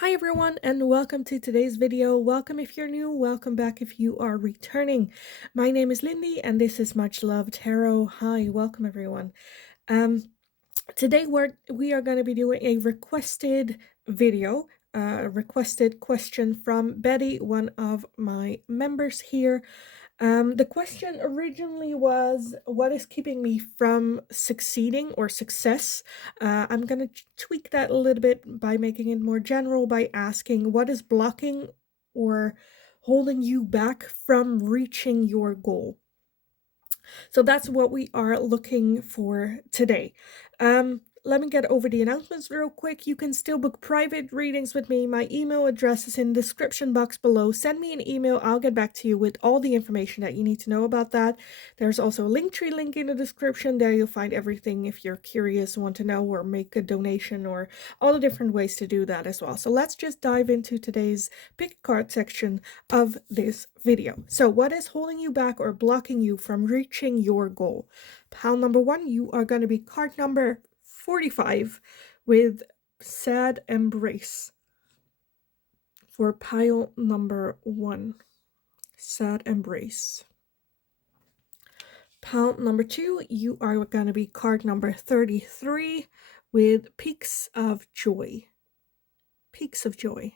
Hi everyone and welcome to today's video. Welcome if you're new, welcome back if you are returning. My name is Lindy and this is Much Love Tarot. Hi, welcome everyone. Today we are going to be doing a requested video, requested question from Betty, one of my members here. The question originally was, what is keeping me from succeeding or success? I'm going to tweak that a little bit by making it more general by asking, what is blocking or holding you back from reaching your goal? So that's what we are looking for today. Let me get over the announcements real quick. You can still book private readings with me. My email address is in the description box below. Send me an email. I'll get back to you with all the information that you need to know about that. There's also a Linktree link in the description. There you'll find everything if you're curious, want to know, or make a donation, or all the different ways to do that as well. So let's just dive into today's pick a card section of this video. So what is holding you back or blocking you from reaching your goal? Pile number 1, you are going to be card number 45 with Sad Embrace. For pile number 1, Sad Embrace. Pile number 2, you are going to be card number 33 with Peaks of Joy. Peaks of Joy.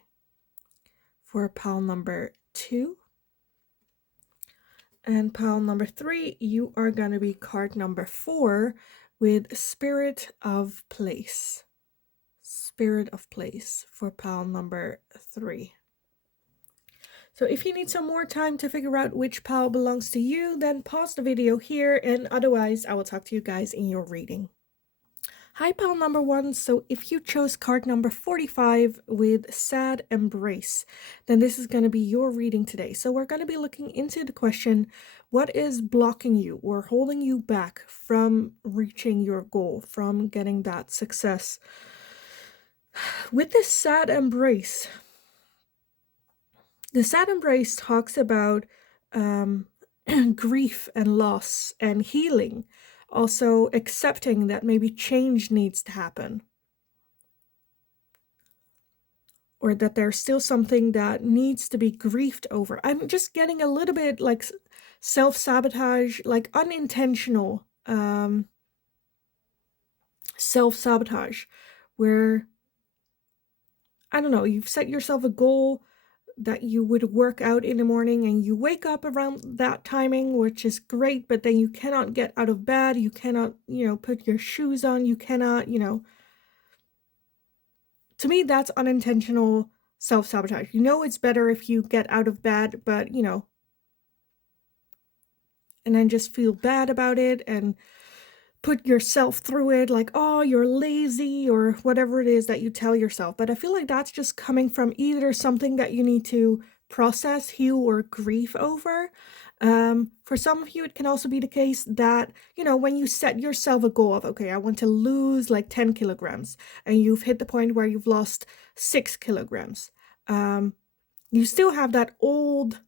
For pile number 2. And pile number 3, you are going to be card number 4 with Spirit of Place. Spirit of Place for pile number 3. So if you need some more time to figure out which pile belongs to you, then pause the video here, and otherwise I will talk to you guys in your reading. Hi, pile number 1. So if you chose card number 45 with Sad Embrace, then this is going to be your reading today. So we're going to be looking into the question, what is blocking you or holding you back from reaching your goal, from getting that success? With this Sad Embrace, the Sad Embrace talks about grief and loss and healing. Also accepting that maybe change needs to happen, or that there's still something that needs to be grieved over. I'm just getting a little bit like self-sabotage, like unintentional self-sabotage, where, I don't know, you've set yourself a goal that you would work out in the morning and you wake up around that timing, which is great, but then you cannot get out of bed, you cannot, put your shoes on, you cannot, to me that's unintentional self-sabotage. It's better if you get out of bed, but and then just feel bad about it and put yourself through it, like, oh, you're lazy or whatever it is that you tell yourself. But I feel like that's just coming from either something that you need to process, heal, or grieve over. For some of you, it can also be the case that, when you set yourself a goal of, okay, I want to lose like 10 kilograms, and you've hit the point where you've lost 6 kilograms. You still have that old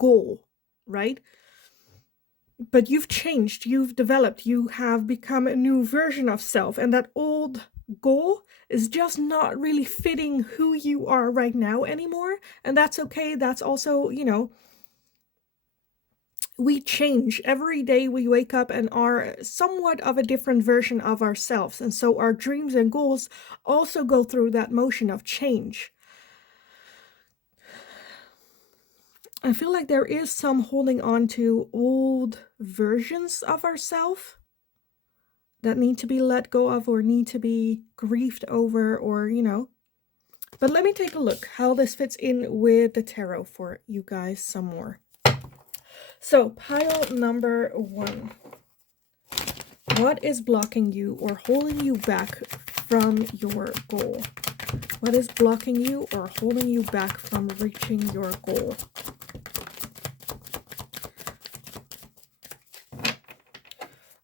goal, right? But you've changed, you've developed, you have become a new version of self, and that old goal is just not really fitting who you are right now anymore. And that's okay. That's also, we change every day. We wake up and are somewhat of a different version of ourselves, and so our dreams and goals also go through that motion of change. I feel like there is some holding on to old versions of ourselves that need to be let go of, or need to be grieved over, or, But let me take a look how this fits in with the tarot for you guys some more. So, pile number 1. What is blocking you or holding you back from your goal? What is blocking you or holding you back from reaching your goal?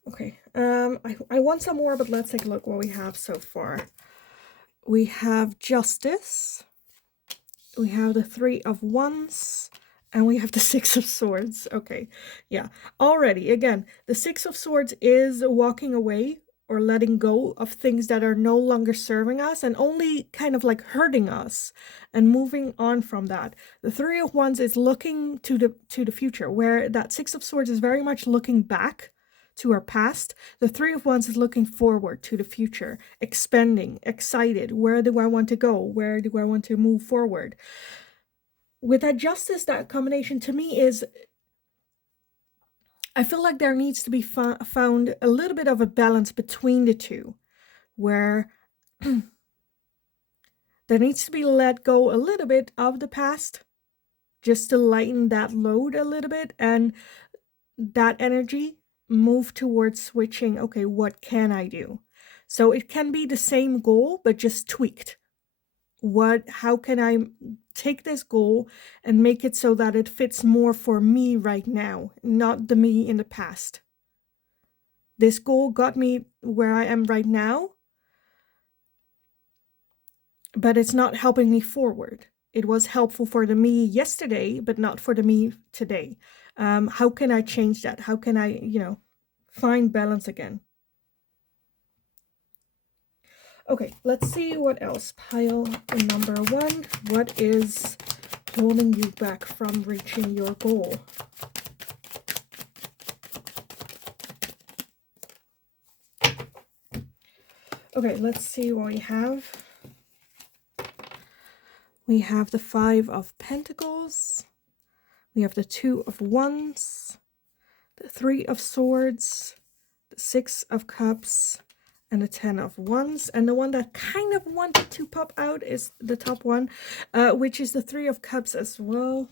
Okay, I want some more, but let's take a look what we have so far. We have Justice, we have the 3 of Wands, and we have the 6 of Swords. Okay, yeah, already, again, the 6 of Swords is walking away or letting go of things that are no longer serving us and only kind of like hurting us, and moving on from that. The Three of Wands is looking to the future, where that Six of Swords is very much looking back to our past. The Three of Wands is looking forward to the future, expanding, excited. Where do I want to go? Where do I want to move forward? With that Justice, that combination to me is, I feel like there needs to be found a little bit of a balance between the two, where there needs to be let go a little bit of the past, just to lighten that load a little bit, and that energy move towards switching, okay, what can I do? So it can be the same goal, but just tweaked. How can I take this goal and make it so that it fits more for me right now, not the me in the past? This goal got me where I am right now, but it's not helping me forward. It was helpful for the me yesterday, but not for the me today. How can I change that? How can I, find balance again? Okay, let's see what else. Pile number 1. What is holding you back from reaching your goal? Okay, let's see what we have. We have the Five of Pentacles. We have the Two of Wands, the Three of Swords, the Six of Cups, and the 10 of Wands. And the one that kind of wanted to pop out is the top one, which is the Three of Cups as well.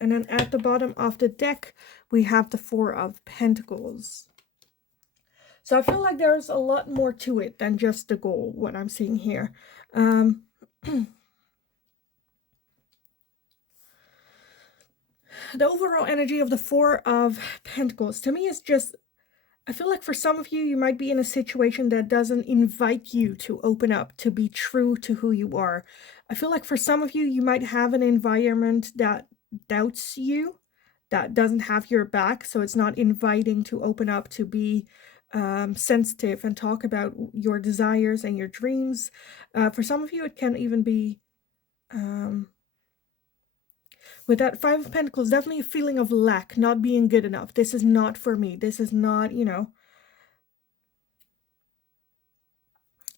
And then at the bottom of the deck, we have the Four of Pentacles. So I feel like there's a lot more to it than just the goal, what I'm seeing here. The overall energy of the Four of Pentacles to me is just, I feel like for some of you, you might be in a situation that doesn't invite you to open up, to be true to who you are. I feel like for some of you, you might have an environment that doubts you, that doesn't have your back, so it's not inviting to open up, to be sensitive and talk about your desires and your dreams. For some of you, it can even be, with that Five of Pentacles, definitely a feeling of lack, not being good enough. This is not for me. This is not,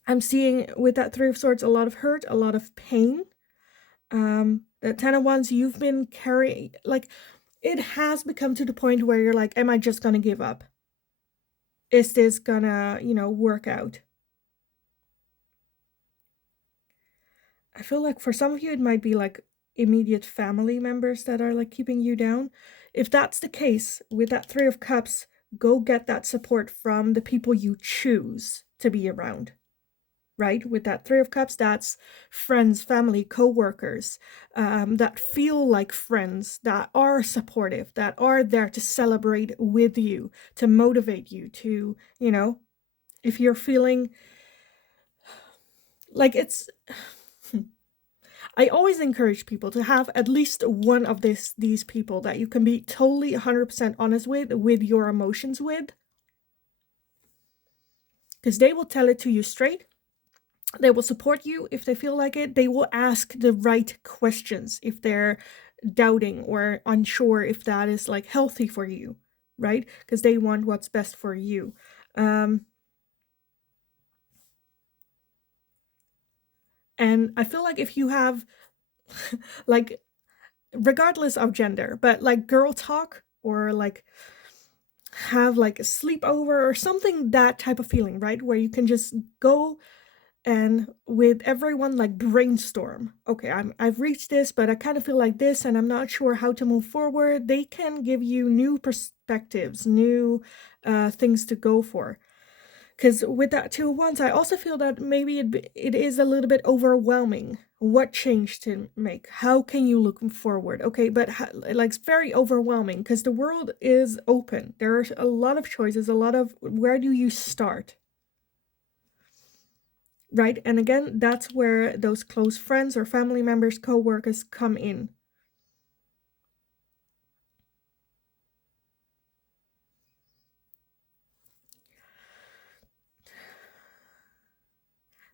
I'm seeing with that Three of Swords a lot of hurt, a lot of pain. The 10 of Wands, you've been carrying, like, it has become to the point where you're like, am I just gonna give up? Is this gonna, work out? I feel like for some of you, it might be like immediate family members that are like keeping you down. If that's the case, with that Three of Cups, go get that support from the people you choose to be around. Right? With that Three of Cups, that's friends, family, co-workers, that feel like friends, that are supportive, that are there to celebrate with you, to motivate you, to, if you're feeling like it's... I always encourage people to have at least one of these people that you can be totally 100% honest with your emotions with. Because they will tell it to you straight. They will support you if they feel like it. They will ask the right questions if they're doubting or unsure if that is like healthy for you, right? Because they want what's best for you. And I feel like if you have like, regardless of gender, but like girl talk, or like have like a sleepover or something, that type of feeling, right? Where you can just go and with everyone like brainstorm. Okay, I've reached this, but I kind of feel like this and I'm not sure how to move forward. They can give you new perspectives, new things to go for. Because with that Two of Wands, I also feel that maybe it is a little bit overwhelming. What change to make? How can you look forward? Okay, but like it's very overwhelming because the world is open. There are a lot of choices, a lot of, where do you start? Right? And again, that's where those close friends or family members, co-workers come in.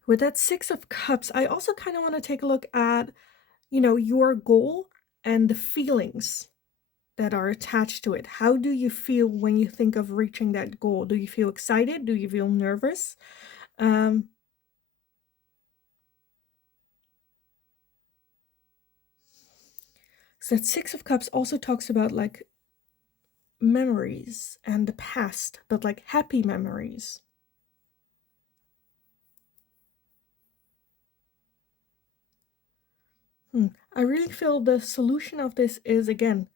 With that Six of Cups, I also kind of want to take a look at, your goal and the feelings that are attached to it. How do you feel when you think of reaching that goal? Do you feel excited? Do you feel nervous? Um, so that Six of Cups also talks about like memories and the past, but like happy memories. I really feel the solution of this is, again,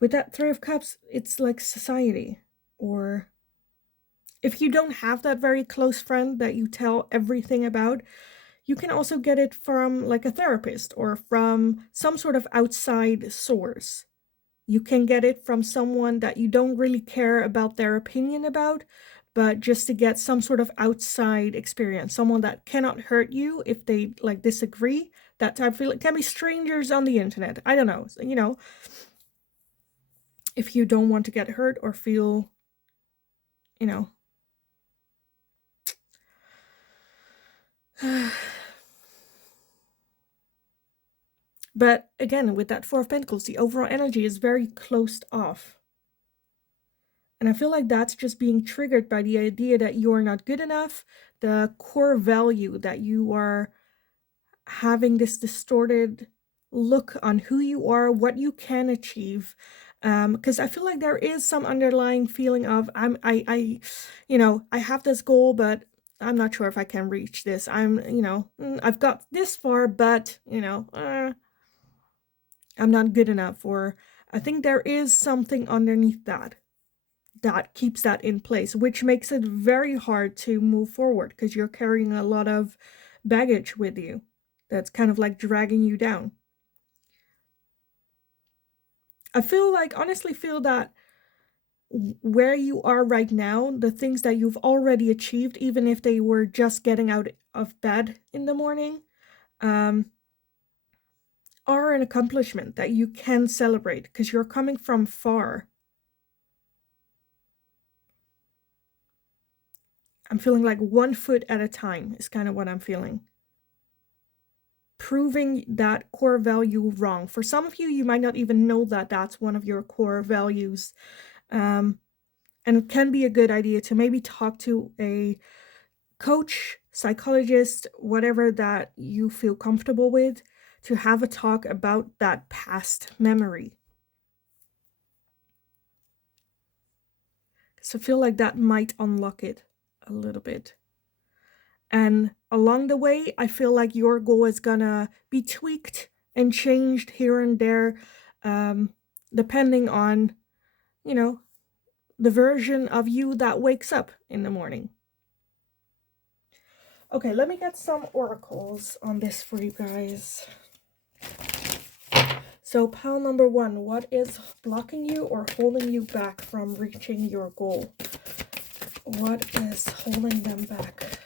with that Three of Cups, it's like society. Or if you don't have that very close friend that you tell everything about, you can also get it from like a therapist or from some sort of outside source. You can get it from someone that you don't really care about their opinion about, but just to get some sort of outside experience, someone that cannot hurt you if they like disagree. That type of feeling. It can be strangers on the internet. I don't know. So, if you don't want to get hurt or feel, you know, but again, with that Four of Pentacles, the overall energy is very closed off. And I feel like that's just being triggered by the idea that you are not good enough, the core value that you are having this distorted look on who you are, what you can achieve. Because I feel like there is some underlying feeling of I have this goal, but I'm not sure if I can reach this. I've got this far, but I'm not good enough. Or I think there is something underneath that keeps that in place, which makes it very hard to move forward because you're carrying a lot of baggage with you that's kind of like dragging you down. I honestly feel that where you are right now, the things that you've already achieved, even if they were just getting out of bed in the morning, are an accomplishment that you can celebrate because you're coming from far. I'm feeling like 1 foot at a time is kind of what I'm feeling. Proving that core value wrong. For some of you, you might not even know that that's one of your core values. And it can be a good idea to maybe talk to a coach, psychologist, whatever that you feel comfortable with, to have a talk about that past memory. So I feel like that might unlock it a little bit. And along the way, I feel like your goal is gonna be tweaked and changed here and there, depending on, the version of you that wakes up in the morning. Okay, let me get some oracles on this for you guys. So pile number 1, what is blocking you or holding you back from reaching your goal? What is holding them back?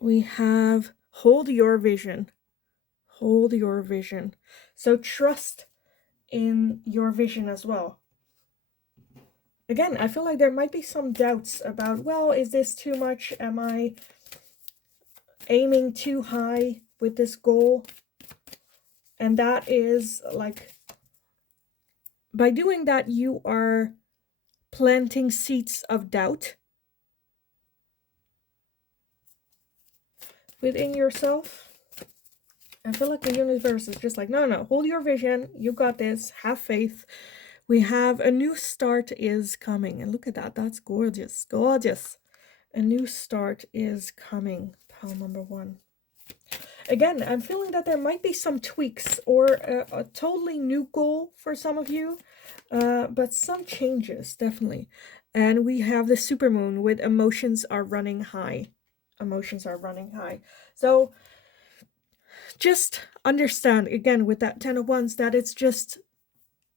We have hold your vision. Hold your vision. So trust in your vision as well. Again, I feel like there might be some doubts about, well, is this too much? Am I aiming too high with this goal? And that is like, by doing that, you are planting seeds of doubt within yourself. I feel like the universe is just like, no, hold your vision. You got this. Have faith. We have a new start is coming. And look at that. That's gorgeous. Gorgeous. A new start is coming. Pile number 1. Again, I'm feeling that there might be some tweaks or a totally new goal for some of you, but some changes, definitely. And we have the supermoon with emotions are running high. Emotions are running high. So just understand, again, with that 10 of Wands, that it's just,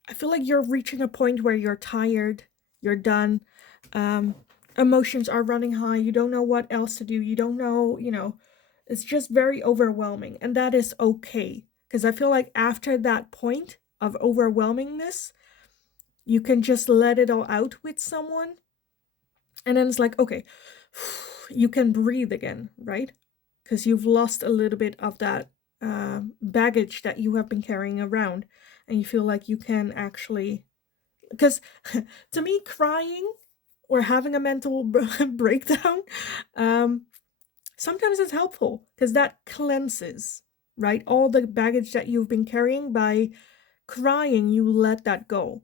I feel like you're reaching a point where you're tired, you're done, emotions are running high, you don't know what else to do, you don't know, it's just very overwhelming, and that is okay, because I feel like after that point of overwhelmingness, You can just let it all out with someone. And then it's like, okay, you can breathe again, right? Because you've lost a little bit of that baggage that you have been carrying around. And you feel like you can actually, because to me, crying or having a mental breakdown, sometimes it's helpful because that cleanses, right? All the baggage that you've been carrying. By crying, you let that go.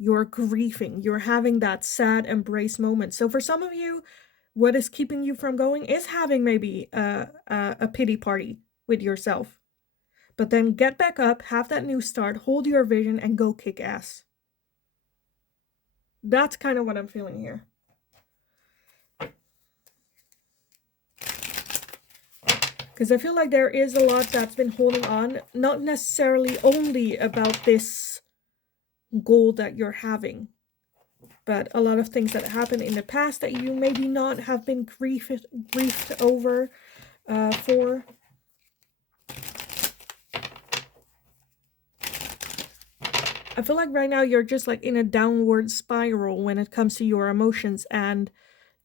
You're grieving, you're having that sad embrace moment. So for some of you, what is keeping you from going is having maybe a pity party with yourself. But then get back up, have that new start, hold your vision, and go kick ass. That's kind of what I'm feeling here. Because I feel like there is a lot that's been holding on, not necessarily only about this goal that you're having, but a lot of things that happened in the past that you maybe not have been griefed over for. I feel like right now you're just like in a downward spiral when it comes to your emotions and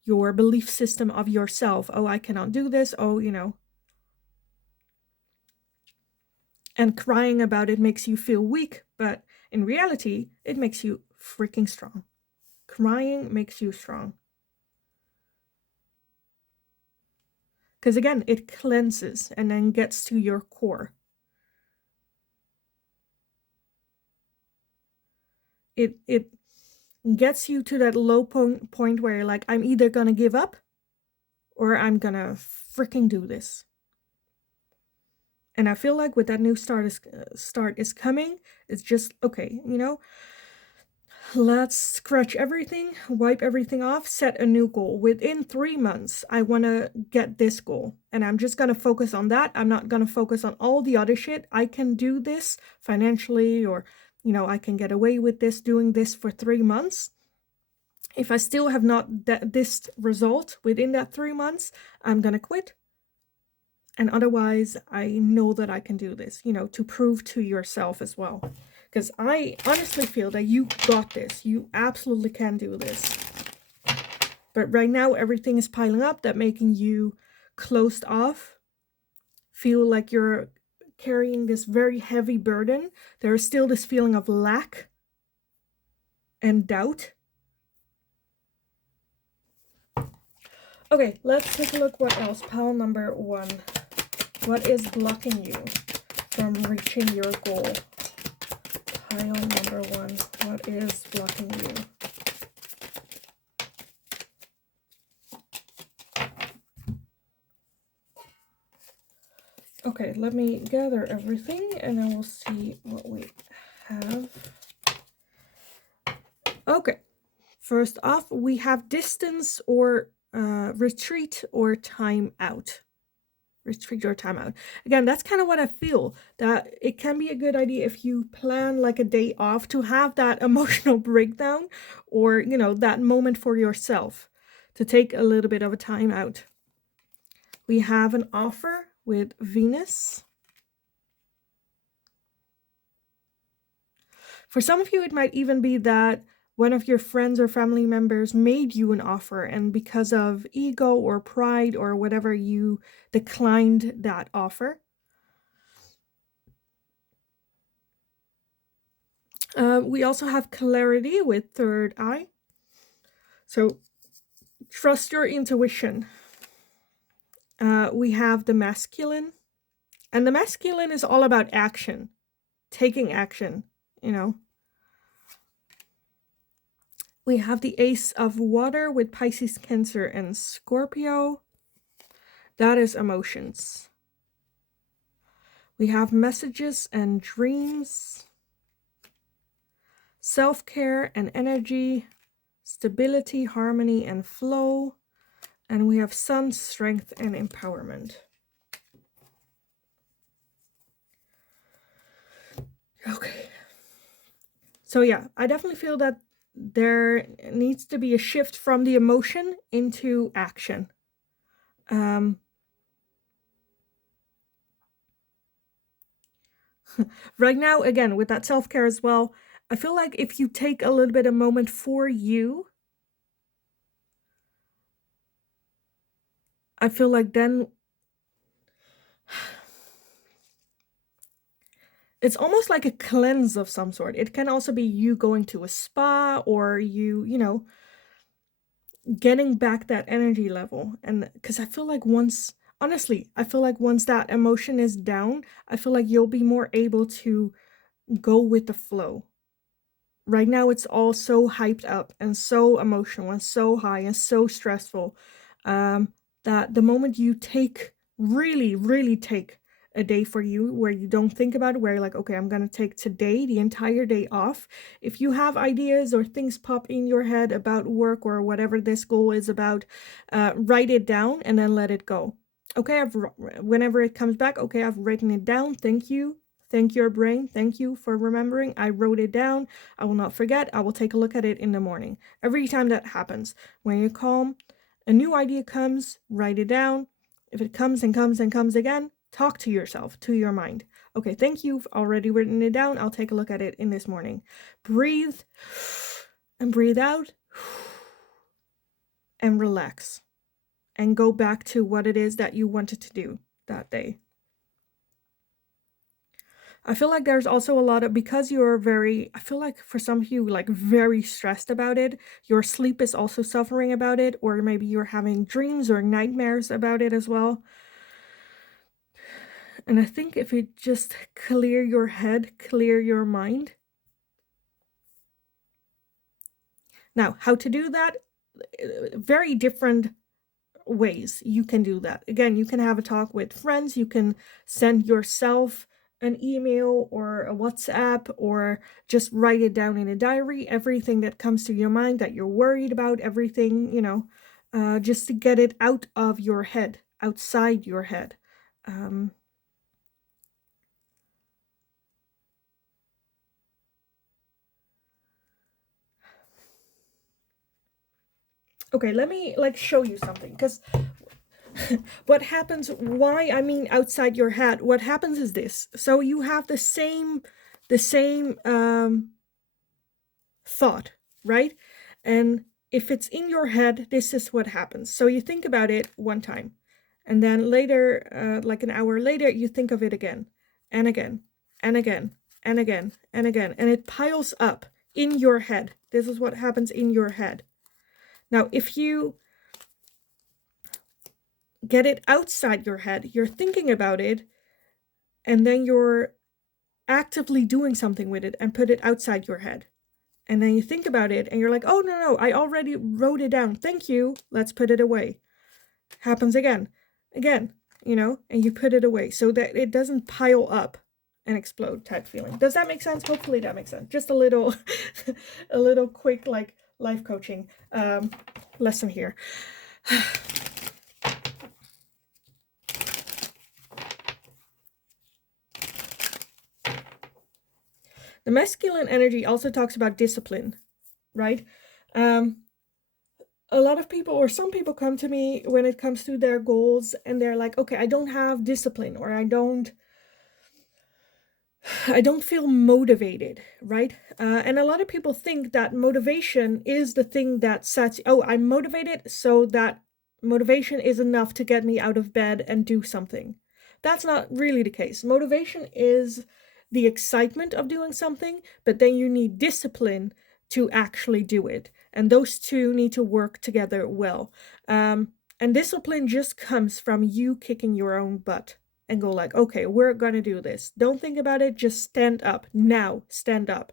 your belief system of yourself. Oh, I cannot do this. Oh, you know. And crying about it makes you feel weak, but in reality, it makes you freaking strong. Crying makes you strong. Because again, it cleanses and then gets to your core. It gets you to that low point where you're like, I'm either gonna give up or I'm gonna freaking do this. And I feel like with that new start is coming, it's just, okay, you know, let's scratch everything, wipe everything off, set a new goal. Within 3 months, I want to get this goal. And I'm just going to focus on that. I'm not going to focus on all the other shit. I can do this financially, or, you know, I can get away with this, doing this for 3 months. If I still have not this result within that 3 months, I'm going to quit. And otherwise, I know that I can do this, you know, to prove to yourself as well. Because I honestly feel that you got this. You absolutely can do this. But right now, everything is piling up, that making you closed off, feel like you're carrying this very heavy burden. There is still this feeling of lack and doubt. Okay, let's take a look what else. Pile number 1. What is blocking you from reaching your goal? Pile number 1. What is blocking you? Okay, let me gather everything and then we'll see what we have. Okay, first off, we have distance or retreat or time out. Retreat or time out. Again, that's kind of what I feel, that it can be a good idea if you plan like a day off to have that emotional breakdown, or, you know, that moment for yourself to take a little bit of a time out. We have an offer with Venus. For some of you, it might even be that one of your friends or family members made you an offer, and because of ego or pride or whatever, you declined that offer. We also have clarity with third eye. So trust your intuition. We have the masculine. And the masculine is all about action. Taking action, you know. We have the Ace of Water with Pisces, Cancer, and Scorpio. That is emotions. We have messages and dreams. Self-care and energy. Stability, harmony, and flow. And we have Sun, strength, and empowerment. Okay. So yeah, I definitely feel that there needs to be a shift from the emotion into action. Right now, again, with that self-care as well, I feel like if you take a little bit of moment for you, I feel like then it's almost like a cleanse of some sort. It can also be you going to a spa, or you know, getting back that energy level. And because I feel like once, honestly, I feel like once that emotion is down, I feel like you'll be more able to go with the flow. Right now, it's all so hyped up and so emotional and so high and so stressful, um, that the moment you take, really, really take a day for you where you don't think about it, where you're like, okay, I'm going to take today, the entire day off. If you have ideas or things pop in your head about work or whatever this goal is about, write it down and then let it go. Okay, whenever it comes back, okay, I've written it down. Thank you. Thank your brain. Thank you for remembering. I wrote it down. I will not forget. I will take a look at it in the morning. Every time that happens, when you're calm, a new idea comes, write it down. If it comes and comes and comes again, talk to yourself, to your mind. Okay, thank you. I've already written it down. I'll take a look at it in this morning. Breathe and breathe out and relax and go back to what it is that you wanted to do that day. I feel like there's also a lot of, because you're very, I feel like for some of you, like very stressed about it, your sleep is also suffering about it, or maybe you're having dreams or nightmares about it as well. And I think if you just clear your head, clear your mind. Now, how to do that? Very different ways you can do that. Again, you can have a talk with friends, you can send yourself an email or a WhatsApp, or just write it down in a diary, everything that comes to your mind that you're worried about, everything, you know, just to get it out of your head, outside your head. Okay, let me like show you something, because what happens, why I mean outside your head, what happens is this. So you have the same thought, right? And if it's in your head, this is what happens. So you think about it one time, and then later, like an hour later, you think of it again and again and again and again and again, and it piles up in your head. This is what happens in your head. Now, if you get it outside your head, you're thinking about it, and then you're actively doing something with it and put it outside your head. And then you think about it and you're like, oh, no, I already wrote it down. Thank you. Let's put it away. Happens again, you know, and you put it away so that it doesn't pile up and explode type feeling. Does that make sense? Hopefully that makes sense. Just a little, a little quick, like, life coaching lesson here. The masculine energy also talks about discipline, right? A lot of people, or some people, come to me when it comes to their goals and they're like, okay, I don't have discipline, or I don't feel motivated, right? And a lot of people think that motivation is the thing that sets, oh, I'm motivated, so that motivation is enough to get me out of bed and do something. That's not really the case. Motivation is the excitement of doing something, but then you need discipline to actually do it. And those two need to work together well. And discipline just comes from you kicking your own butt and go like, okay, we're gonna do this. Don't think about it, just stand up. Now, stand up.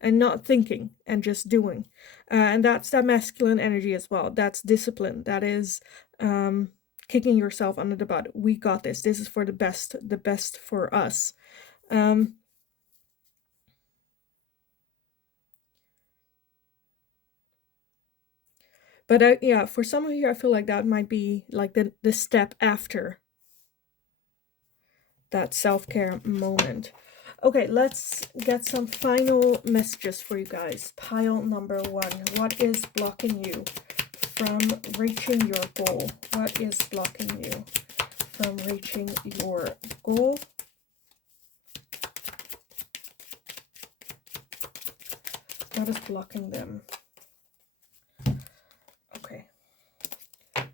And not thinking and just doing. And that's that masculine energy as well. That's discipline. That is kicking yourself under the butt. We got this. This is for the best for us. But yeah, for some of you, I feel like that might be like the step after that self-care moment. Okay, let's get some final messages for you guys. Pile number 1. What is blocking you from reaching your goal? What is blocking you from reaching your goal? What is blocking them? Okay.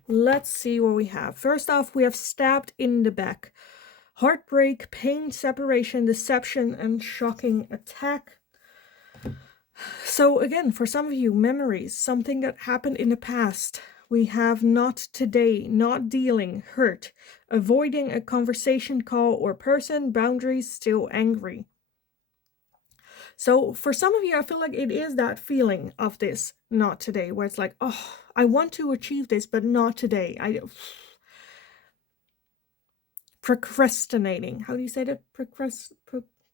Let's see what we have. First off, we have stabbed in the back. Heartbreak, pain, separation, deception, and shocking attack. So again, for some of you, memories, something that happened in the past. We have not today, not dealing, hurt, avoiding a conversation, call, or person, boundaries, still angry. So for some of you, I feel like it is that feeling of this, not today, where it's like, oh, I want to achieve this, but not today. Procrastinating. How do you say that?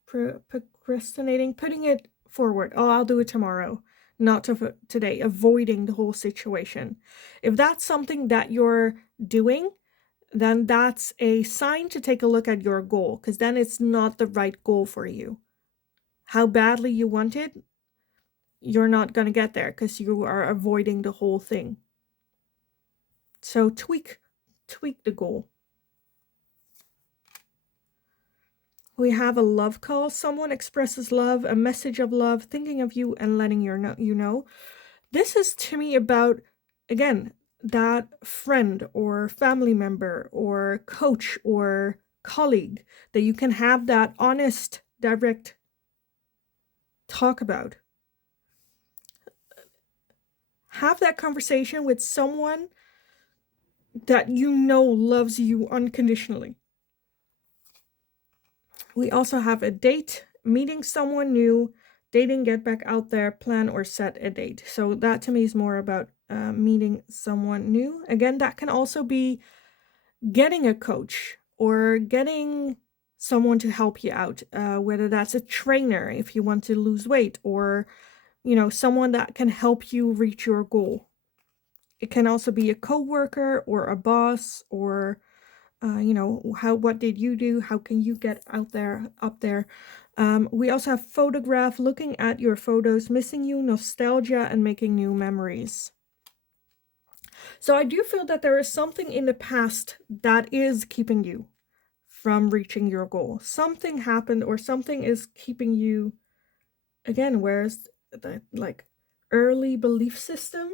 Procrastinating, putting it forward. Oh, I'll do it tomorrow, not today, avoiding the whole situation. If that's something that you're doing, then that's a sign to take a look at your goal, because then it's not the right goal for you. How badly you want it, you're not going to get there because you are avoiding the whole thing. So tweak the goal. We have a love call. Someone expresses love, a message of love, thinking of you and letting you know. This is to me about, again, that friend or family member or coach or colleague that you can have that honest, direct talk about. Have that conversation with someone that you know loves you unconditionally. We also have a date, meeting someone new, dating, get back out there, plan or set a date. So that to me is more about meeting someone new. Again, that can also be getting a coach or getting someone to help you out, whether that's a trainer if you want to lose weight, or someone that can help you reach your goal. It can also be a coworker or a boss, or what did you do? How can you get up there? We also have photograph, looking at your photos, missing you, nostalgia, and making new memories. So I do feel that there is something in the past that is keeping you from reaching your goal. Something happened, or something is keeping you, again, where's the early belief system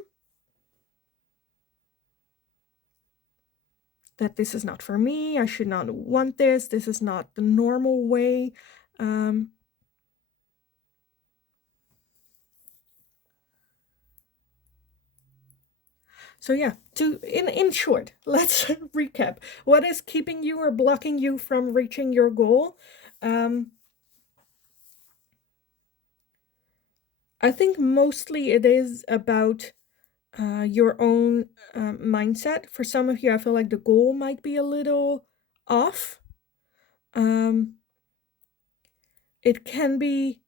that this is not for me, I should not want this is not the normal way. So yeah, in short, let's recap. What is keeping you or blocking you from reaching your goal? I think mostly it is about your own mindset. For some of you, I feel like the goal might be a little off. It can be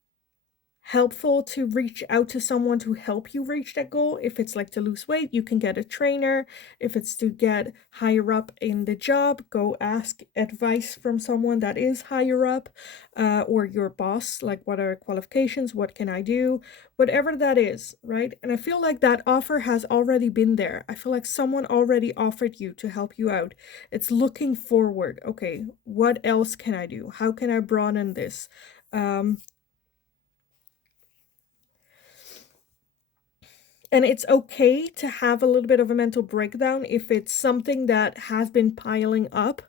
helpful to reach out to someone to help you reach that goal. If it's like to lose weight, you can get a trainer. If it's to get higher up in the job, go ask advice from someone that is higher up, or your boss, like what are qualifications, what can I do, whatever that is, right? And I feel like that offer has already been there. I feel like someone already offered you to help you out. It's looking forward. Okay, what else can I do? How can I broaden this? And it's okay to have a little bit of a mental breakdown if it's something that has been piling up.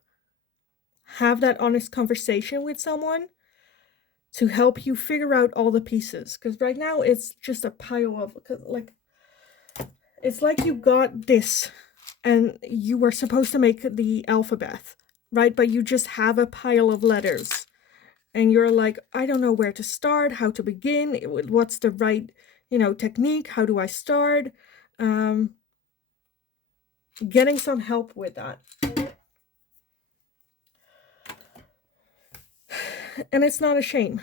Have that honest conversation with someone to help you figure out all the pieces. Because right now it's just a pile of, it's like you got this and you were supposed to make the alphabet, right? But you just have a pile of letters. And you're like, I don't know where to start, how to begin, what's the right technique, how do I start? Getting some help with that. And it's not a shame.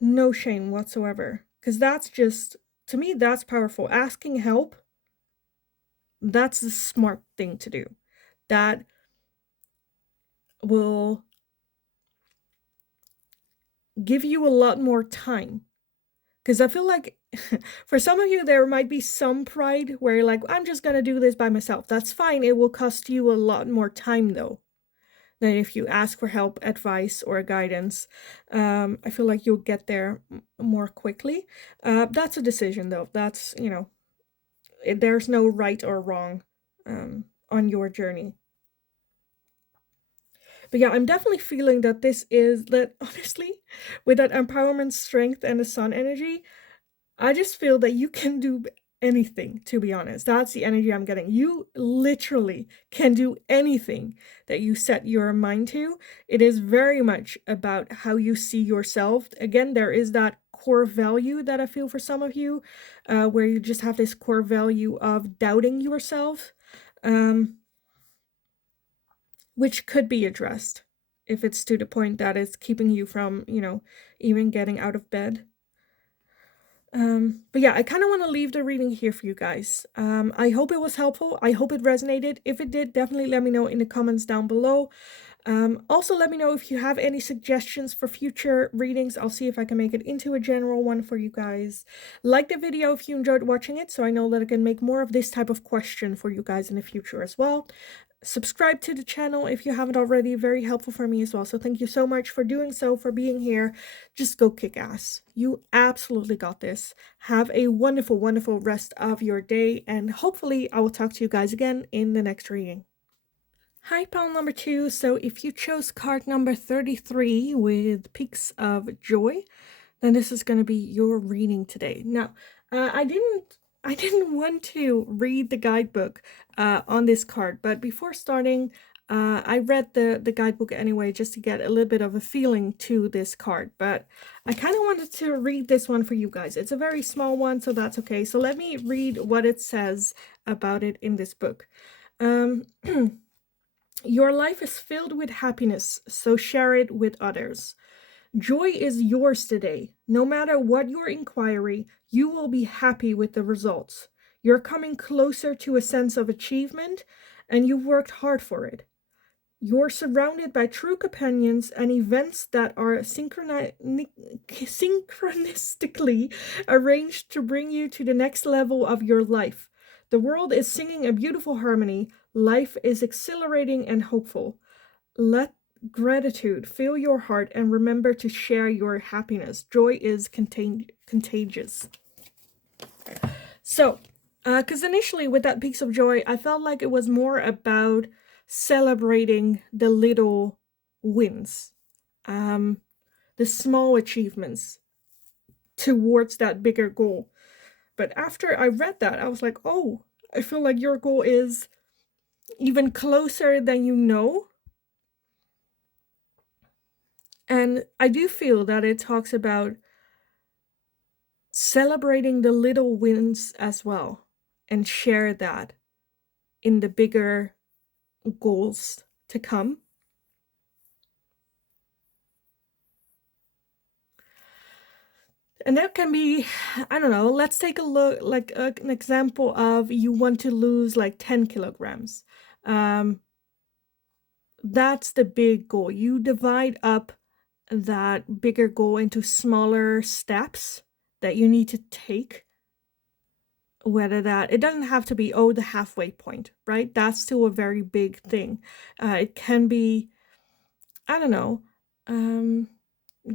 No shame whatsoever. Because that's just, to me, that's powerful. Asking help, that's the smart thing to do. That will give you a lot more time. Because I feel like for some of you, there might be some pride where you're like, I'm just going to do this by myself. That's fine. It will cost you a lot more time, though. that if you ask for help, advice, or guidance, I feel like you'll get there more quickly. That's a decision, though. That's, there's no right or wrong on your journey. But yeah, I'm definitely feeling that honestly, with that empowerment, strength, and the sun energy, I just feel that you can do anything, to be honest. That's the energy I'm getting. You literally can do anything that you set your mind to. It is very much about how you see yourself. Again, there is that core value that I feel for some of you, where you just have this core value of doubting yourself, which could be addressed if it's to the point that it's keeping you from, even getting out of bed. But yeah, I kind of want to leave the reading here for you guys. I hope it was helpful. I hope it resonated. If it did, definitely let me know in the comments down below. Also, let me know if you have any suggestions for future readings. I'll see if I can make it into a general one for you guys. Like the video if you enjoyed watching it, so I know that I can make more of this type of question for you guys in the future as well. Subscribe to the channel if you haven't already. Very helpful for me as well. So thank you so much for doing so, for being here. Just go kick ass. You absolutely got this. Have a wonderful, wonderful rest of your day. And hopefully I will talk to you guys again in the next reading. Hi, pile number 2. So if you chose card number 33 with Peaks of Joy, then this is going to be your reading today. Now, I didn't want to read the guidebook on this card, but before starting, I read the guidebook anyway, just to get a little bit of a feeling to this card. But I kind of wanted to read this one for you guys. It's a very small one, so that's okay. So let me read what it says about it in this book. Your life is filled with happiness, so share it with others. Joy is yours today. No matter what your inquiry, you will be happy with the results. You're coming closer to a sense of achievement, and you've worked hard for it. You're surrounded by true companions and events that are synchronistically arranged to bring you to the next level of your life. The world is singing a beautiful harmony. Life is exhilarating and hopeful. Let gratitude fill your heart and remember to share your happiness. Joy is contagious. So, because initially with that Peaks of Joy, I felt like it was more about celebrating the little wins, the small achievements towards that bigger goal. But after I read that, I was like, oh, I feel like your goal is even closer than you know. And I do feel that it talks about celebrating the little wins as well and share that in the bigger goals to come. And that can be, I don't know, let's take a look, like an example of you want to lose like 10 kilograms. That's the big goal. You divide up that bigger goal into smaller steps that you need to take. Whether that, it doesn't have to be, oh, the halfway point, right? That's still a very big thing. It can be, I don't know,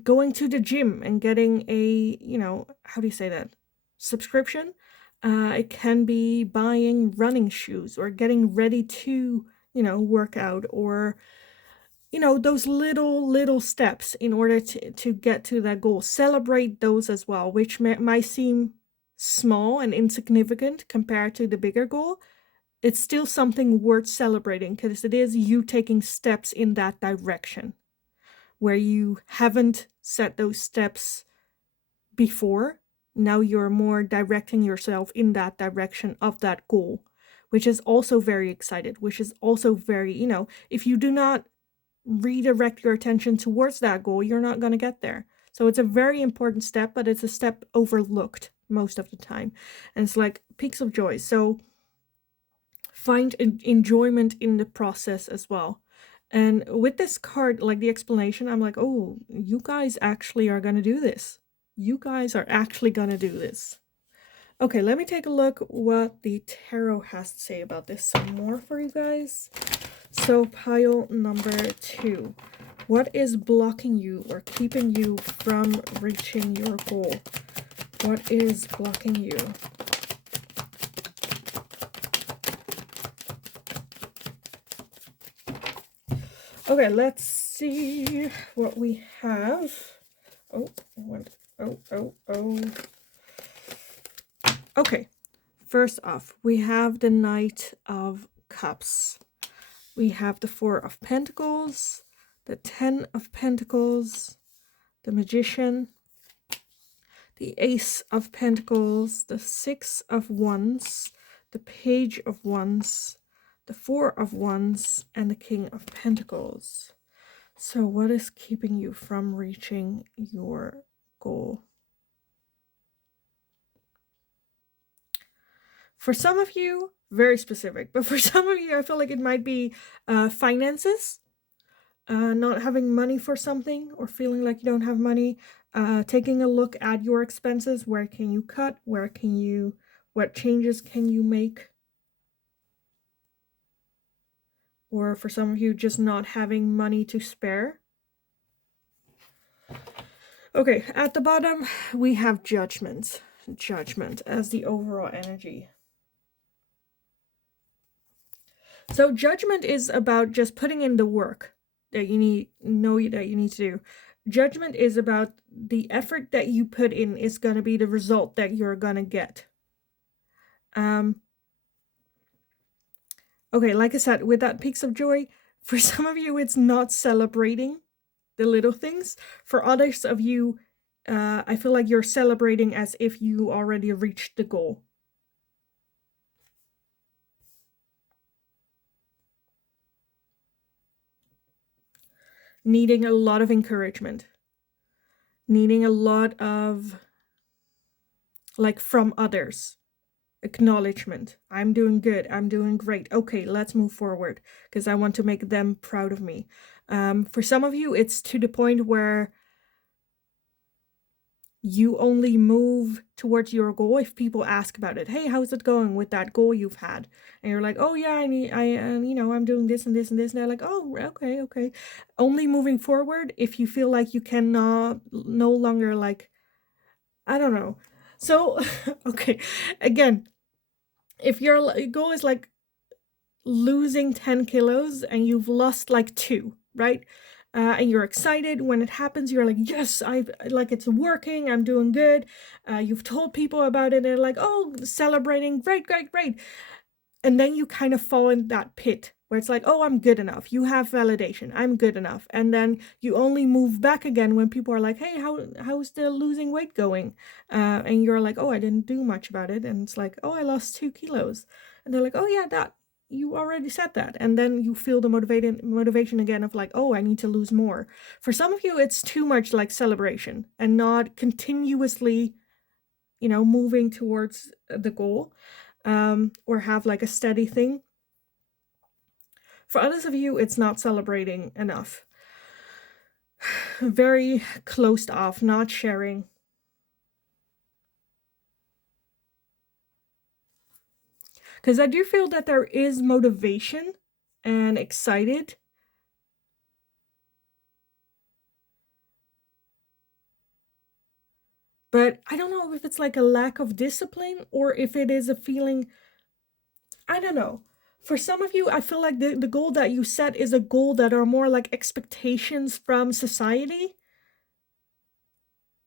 going to the gym and getting a, how do you say that? Subscription. It can be buying running shoes or getting ready to, work out, or, those little steps in order to get to that goal. Celebrate those as well, which might seem small and insignificant compared to the bigger goal. It's still something worth celebrating because it is you taking steps in that direction where you haven't set those steps before. Now you're more directing yourself in that direction of that goal, which is also very excited, which is also very, if you do not redirect your attention towards that goal, you're not going to get there. So it's a very important step, but it's a step overlooked most of the time. And it's like Peaks of Joy. So find enjoyment in the process as well. And with this card, like the explanation, I'm like, oh, you guys actually are going to do this. You guys are actually going to do this. Okay, let me take a look what the tarot has to say about this some more for you guys. So pile number 2. What is blocking you or keeping you from reaching your goal? What is blocking you? Okay, let's see what we have. Oh. Okay, first off, we have the Knight of Cups. We have the 4 of Pentacles, the 10 of Pentacles, the Magician, the Ace of Pentacles, the 6 of Wands, the Page of Wands, the 4 of Wands, and the King of Pentacles. So what is keeping you from reaching your goal? For some of you, very specific, but for some of you, I feel like it might be finances, not having money for something or feeling like you don't have money, taking a look at your expenses. Where can you cut? What changes can you make? Or for some of you, just not having money to spare. Okay, at the bottom, we have Judgment. Judgment as the overall energy. So Judgment is about just putting in the work that you need to do. Judgment is about the effort that you put in is going to be the result that you're going to get. Okay, like I said, with that peaks of joy, for some of you, it's not celebrating the little things. For others of you, I feel like you're celebrating as if you already reached the goal. Needing a lot of encouragement. Needing a lot of, like, from others. Acknowledgement. I'm doing good. I'm doing great. Okay, let's move forward because I want to make them proud of me. For some of you, it's to the point where you only move towards your goal if people ask about it. Hey, how's it going with that goal you've had? And you're like, oh yeah, I'm doing this and this and this. And they're like, oh, okay. Only moving forward if you feel like you cannot no longer, like, I don't know. So, okay, again, if your goal is like losing 10 kilos and you've lost like 2, right? And you're excited when it happens. You're like, yes, it's working. I'm doing good. You've told people about it. And they're like, oh, celebrating. Great. And then you kind of fall in that pit where it's like, oh, I'm good enough. You have validation. I'm good enough. And then you only move back again when people are like, hey, how's the losing weight going? And you're like, oh, I didn't do much about it. And it's like, oh, I lost 2 kilos. And they're like, oh yeah, that you already said that. And then you feel the motivation again of like, oh, I need to lose more. For some of you, it's too much like celebration and not continuously, moving towards the goal, or have like a steady thing. For others of you, it's not celebrating enough. Very closed off, not sharing. Because I do feel that there is motivation and excited. But I don't know if it's like a lack of discipline or if it is a feeling, I don't know. For some of you, I feel like the goal that you set is a goal that are more like expectations from society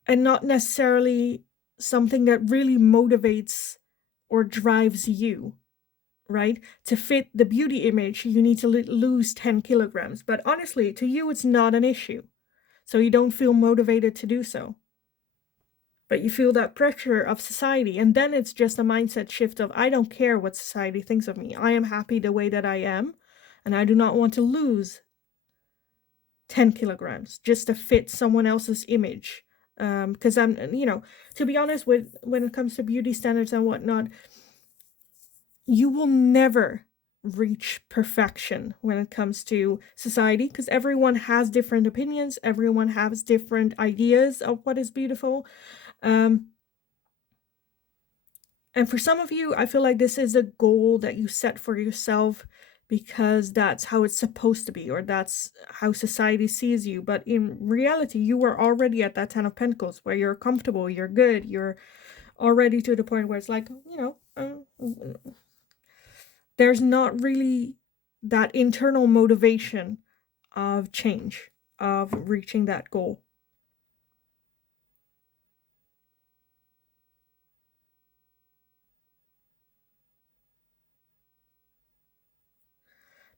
and not necessarily something that really motivates or drives you. Right? To fit the beauty image, you need to lose 10 kilograms. But honestly, to you, it's not an issue. So you don't feel motivated to do so. But you feel that pressure of society. And then it's just a mindset shift of, I don't care what society thinks of me. I am happy the way that I am. And I do not want to lose 10 kilograms just to fit someone else's image. Because I'm, to be honest, when it comes to beauty standards and whatnot, you will never reach perfection when it comes to society because everyone has different opinions. Everyone has different ideas of what is beautiful. And for some of you, I feel like this is a goal that you set for yourself because that's how it's supposed to be, or that's how society sees you. But in reality, you are already at that 10 of Pentacles where you're comfortable, you're good, you're already to the point where it's like, there's not really that internal motivation of change, of reaching that goal.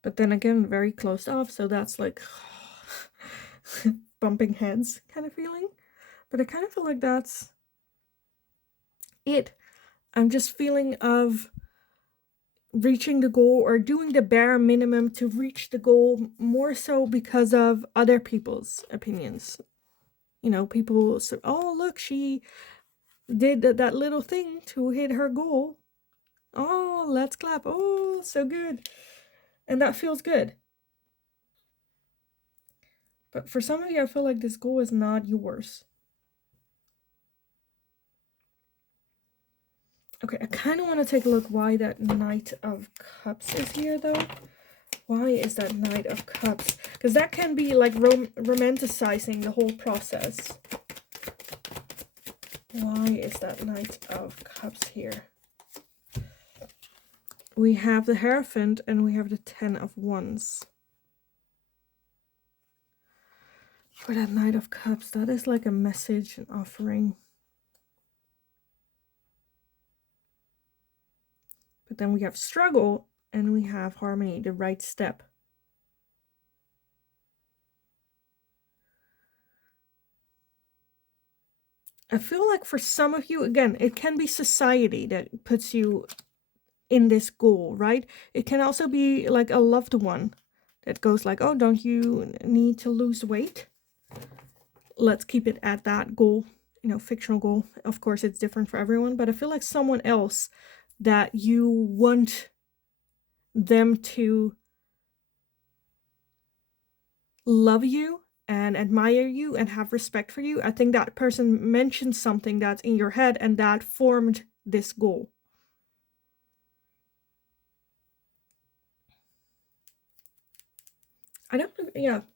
But then again, very closed off, so that's like bumping heads kind of feeling. But I kind of feel like that's it. I'm just feeling of reaching the goal or doing the bare minimum to reach the goal, more so because of other people's opinions. People say, oh, look, she did that little thing to hit her goal. Oh, let's clap. Oh, so good. And that feels good. But for some of you, I feel like this goal is not yours. Okay, I kind of want to take a look why that Knight of Cups is here, though. Why is that Knight of Cups? Because that can be like romanticizing the whole process. Why is that Knight of Cups here? We have the Hierophant and we have the 10 of Wands. For that Knight of Cups, that is like a message, an offering. But then we have struggle and we have harmony, the right step. I feel like for some of you, again, it can be society that puts you in this goal, right? It can also be like a loved one that goes like, oh, don't you need to lose weight? Let's keep it at that goal, fictional goal. Of course, it's different for everyone, but I feel like someone else that you want them to love you and admire you and have respect for you. I think that person mentioned something that's in your head and that formed this goal.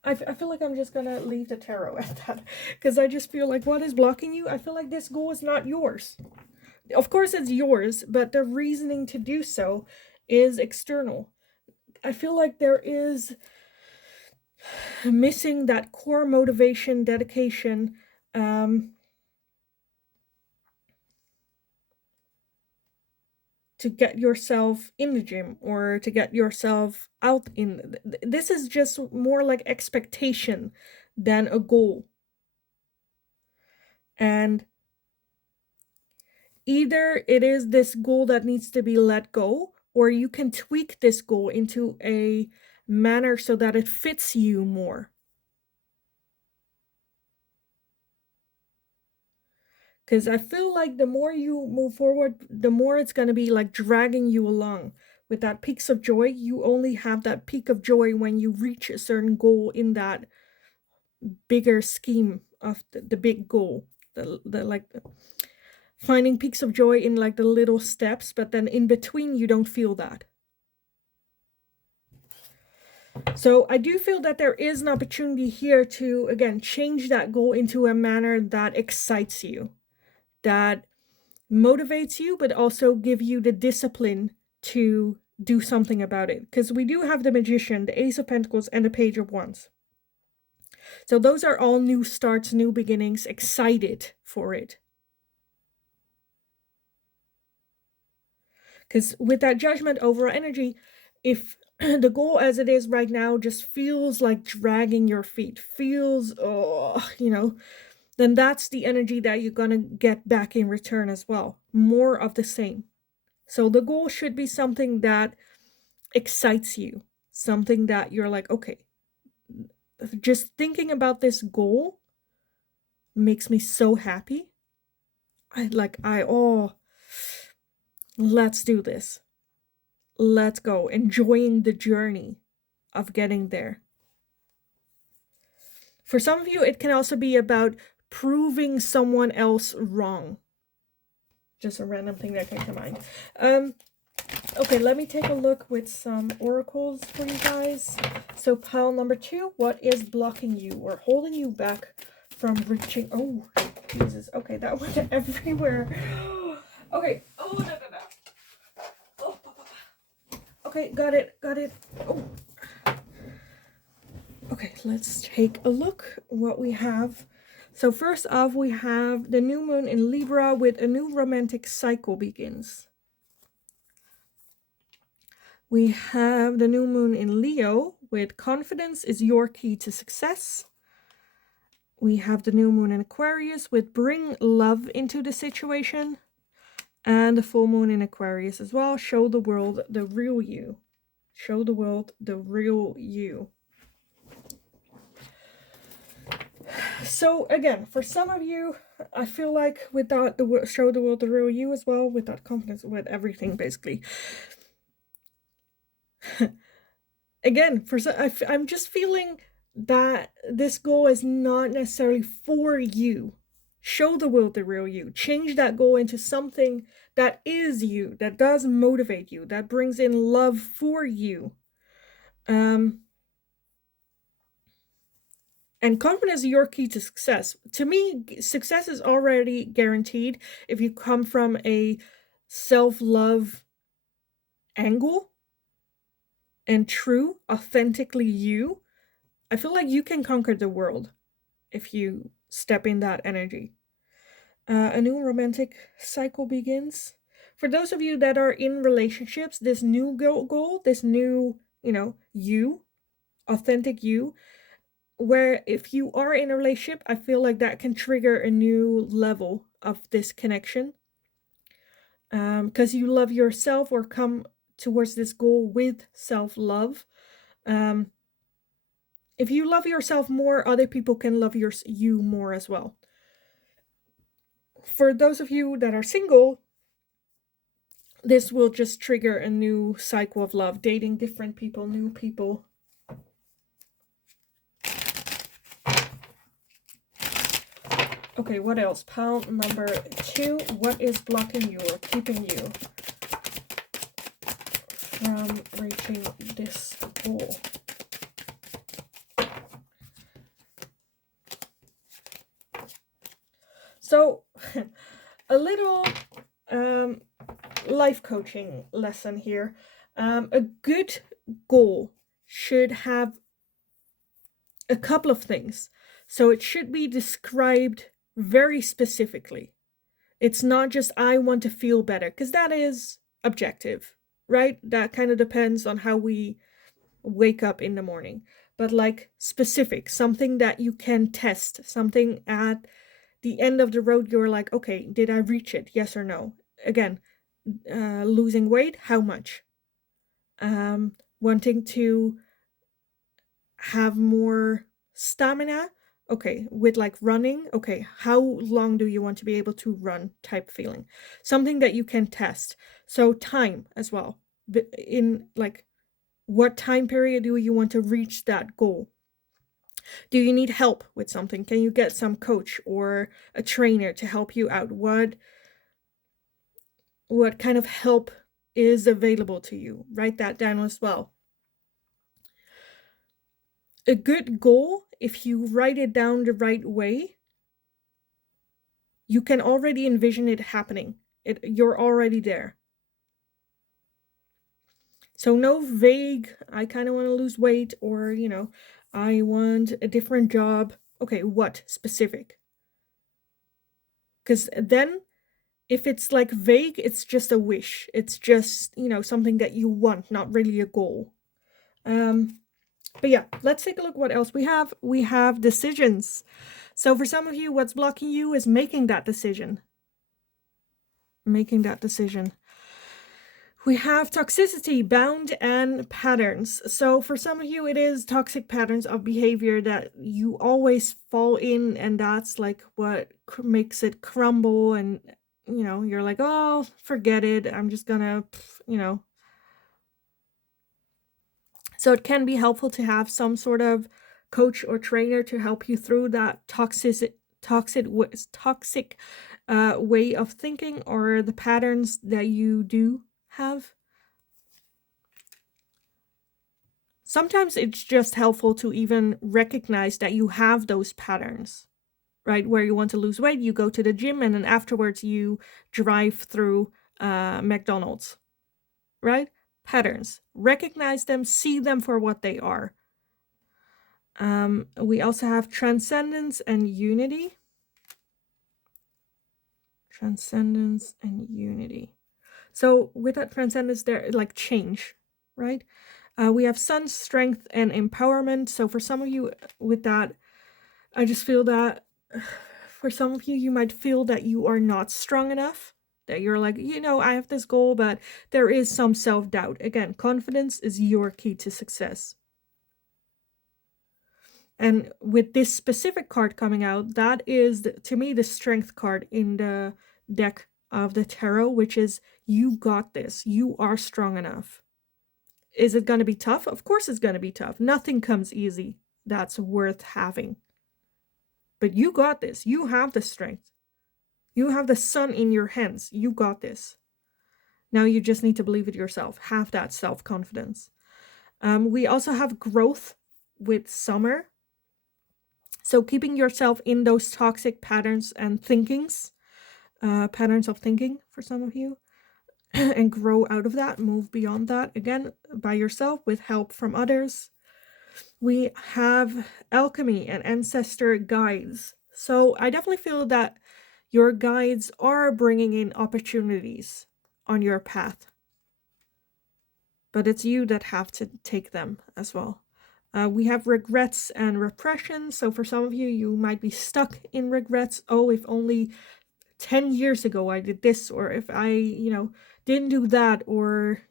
I feel like I'm just gonna leave the tarot at that, because I just feel like what is blocking you? I feel like this goal is not yours. Of course it's yours, but the reasoning to do so is external. I feel like there is missing that core motivation, dedication, to get yourself in the gym or to get yourself out in. This is just more like expectation than a goal. And either it is this goal that needs to be let go, or you can tweak this goal into a manner so that it fits you more. Because I feel like the more you move forward, the more it's going to be like dragging you along. With that peaks of joy, you only have that peak of joy when you reach a certain goal in that bigger scheme of the big goal. Finding peaks of joy in like the little steps, but then in between you don't feel that. So I do feel that there is an opportunity here to, again, change that goal into a manner that excites you, that motivates you, but also give you the discipline to do something about it. Because we do have the Magician, the Ace of Pentacles, and the Page of Wands. So those are all new starts, new beginnings, excited for it. Because with that Judgment over energy, if the goal as it is right now just feels like dragging your feet, feels, then that's the energy that you're going to get back in return as well. More of the same. So the goal should be something that excites you, something that you're like, okay, just thinking about this goal makes me so happy. Let's do this. Let's go. Enjoying the journey of getting there. For some of you, it can also be about proving someone else wrong. Just a random thing that came to mind. Okay, let me take a look with some oracles for you guys. So pile number 2, what is blocking you or holding you back from reaching? Oh, Jesus. Okay, that went everywhere. Okay. Oh, no, no, no. Oh, okay, got it. Oh. Okay, let's take a look what we have. So first off, we have the new moon in Libra with a new romantic cycle begins. We have the new moon in Leo with confidence is your key to success. We have the new moon in Aquarius with bring love into the situation. And the full moon in Aquarius as well. Show the world the real you. Show the world the real you. So again, for some of you, I feel like without the show the world the real you as well, with that confidence, with everything basically. Again, I'm just feeling that this goal is not necessarily for you. Show the world the real you. Change that goal into something that is you, that does motivate you, that brings in love for you. And confidence is your key to success. To me, success is already guaranteed if you come from a self-love angle and true, authentically you. I feel like you can conquer the world if you step in that energy. A new romantic cycle begins. For those of you that are in relationships, this new goal, this new, you, authentic you, where if you are in a relationship, I feel like that can trigger a new level of this connection. Because you love yourself or come towards this goal with self-love. If you love yourself more, other people can love you more as well. For those of you that are single, this will just trigger a new cycle of love, dating different people, new people. Okay, what else? Pile number 2, what is blocking you or keeping you from reaching this goal? So, a little life coaching lesson here. A good goal should have a couple of things. So it should be described very specifically. It's not just I want to feel better, because that is objective, right? That kind of depends on how we wake up in the morning. But like specific, something that you can test, something at the end of the road you're like, okay, did I reach it? Yes or no? Again, losing weight, how much? Wanting to have more stamina, okay, with like running, okay, how long do you want to be able to run type feeling? Something that you can test. So time as well, in like what time period do you want to reach that goal? Do you need help with something? Can you get some coach or a trainer to help you out? What kind of help is available to you? Write that down as well. A good goal, if you write it down the right way, you can already envision it happening. You're already there. So no vague, I kind of want to lose weight, or, I want a different job. Okay, what specific? Because then if it's like vague, it's just a wish. It's just, something that you want, not really a goal. But yeah, let's take a look what else we have. We have decisions. So for some of you, what's blocking you is making that decision. We have toxicity, bound, and patterns. So for some of you, it is toxic patterns of behavior that you always fall in, and that's like what makes it crumble, and you're like, oh, forget it, I'm just gonna, So it can be helpful to have some sort of coach or trainer to help you through that toxic way of thinking, or the patterns that you do have. Sometimes it's just helpful to even recognize that you have those patterns, right? Where you want to lose weight, you go to the gym, and then afterwards you drive through McDonald's, right? Patterns. Recognize them, see them for what they are. We also have transcendence and unity. Transcendence and unity. So with that transcendence, there like change, right? We have sun, strength, and empowerment. So for some of you with that, I just feel that for some of you, you might feel that you are not strong enough, that you're like, I have this goal, but there is some self-doubt. Again, confidence is your key to success. And with this specific card coming out, that is, to me, the strength card in the deck of the tarot, which is, you got this. You are strong enough. Is it going to be tough? Of course it's going to be tough. Nothing comes easy that's worth having. But you got this. You have the strength. You have the sun in your hands. You got this. Now you just need to believe it yourself. Have that self-confidence. We also have growth with summer. So keeping yourself in those toxic patterns and thinkings, patterns of thinking for some of you, and grow out of that, move beyond that, again, by yourself with help from others. We have alchemy and ancestor guides. So I definitely feel that your guides are bringing in opportunities on your path, but it's you that have to take them as well. We have regrets and repression. So for some of you, you might be stuck in regrets. Oh, if only 10 years ago I did this, or if I, didn't do that, or,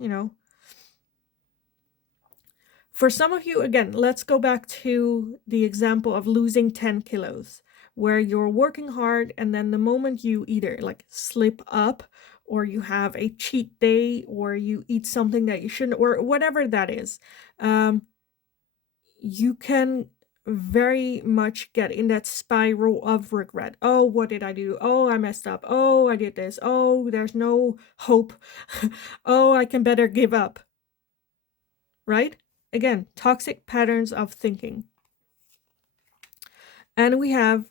For some of you, again, let's go back to the example of losing 10 kilos, where you're working hard and then the moment you either like slip up or you have a cheat day or you eat something that you shouldn't, or whatever that is, you can very much get in that spiral of regret. Oh, what did I do? Oh, I messed up. Oh, I did this. Oh, there's no hope. Oh, I can better give up. Right? Again, toxic patterns of thinking. And we have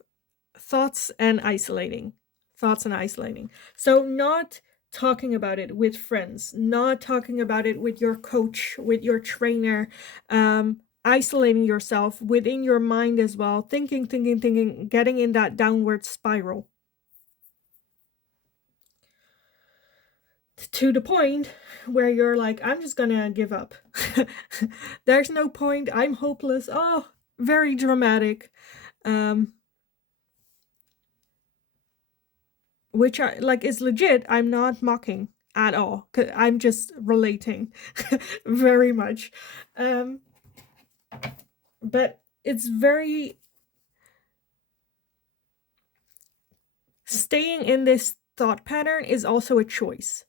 thoughts and isolating. Thoughts and isolating. So not talking about it with friends, not talking about it with your coach, with your trainer, isolating yourself within your mind as well, thinking, getting in that downward spiral. To the point where you're like, I'm just gonna give up. There's no point. I'm hopeless. Oh, very dramatic. Which I like is legit. I'm not mocking at all. I'm just relating very much. But it's very staying in this thought pattern is also a choice.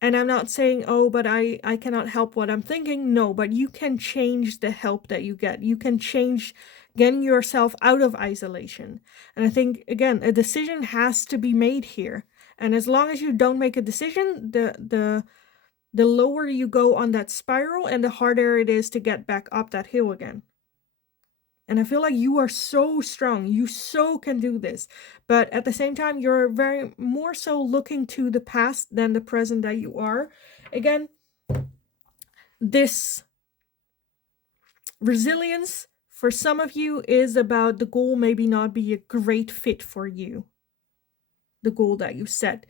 And I'm not saying, oh, but I cannot help what I'm thinking. No, but you can change the help that you get. You can change getting yourself out of isolation. And I think, again, a decision has to be made here. And as long as you don't make a decision, the lower you go on that spiral and the harder it is to get back up that hill again. And I feel like you are so strong. You so can do this. But at the same time, you're very more so looking to the past than the present that you are. Again, this resilience for some of you is about the goal maybe not be a great fit for you. The goal that you set.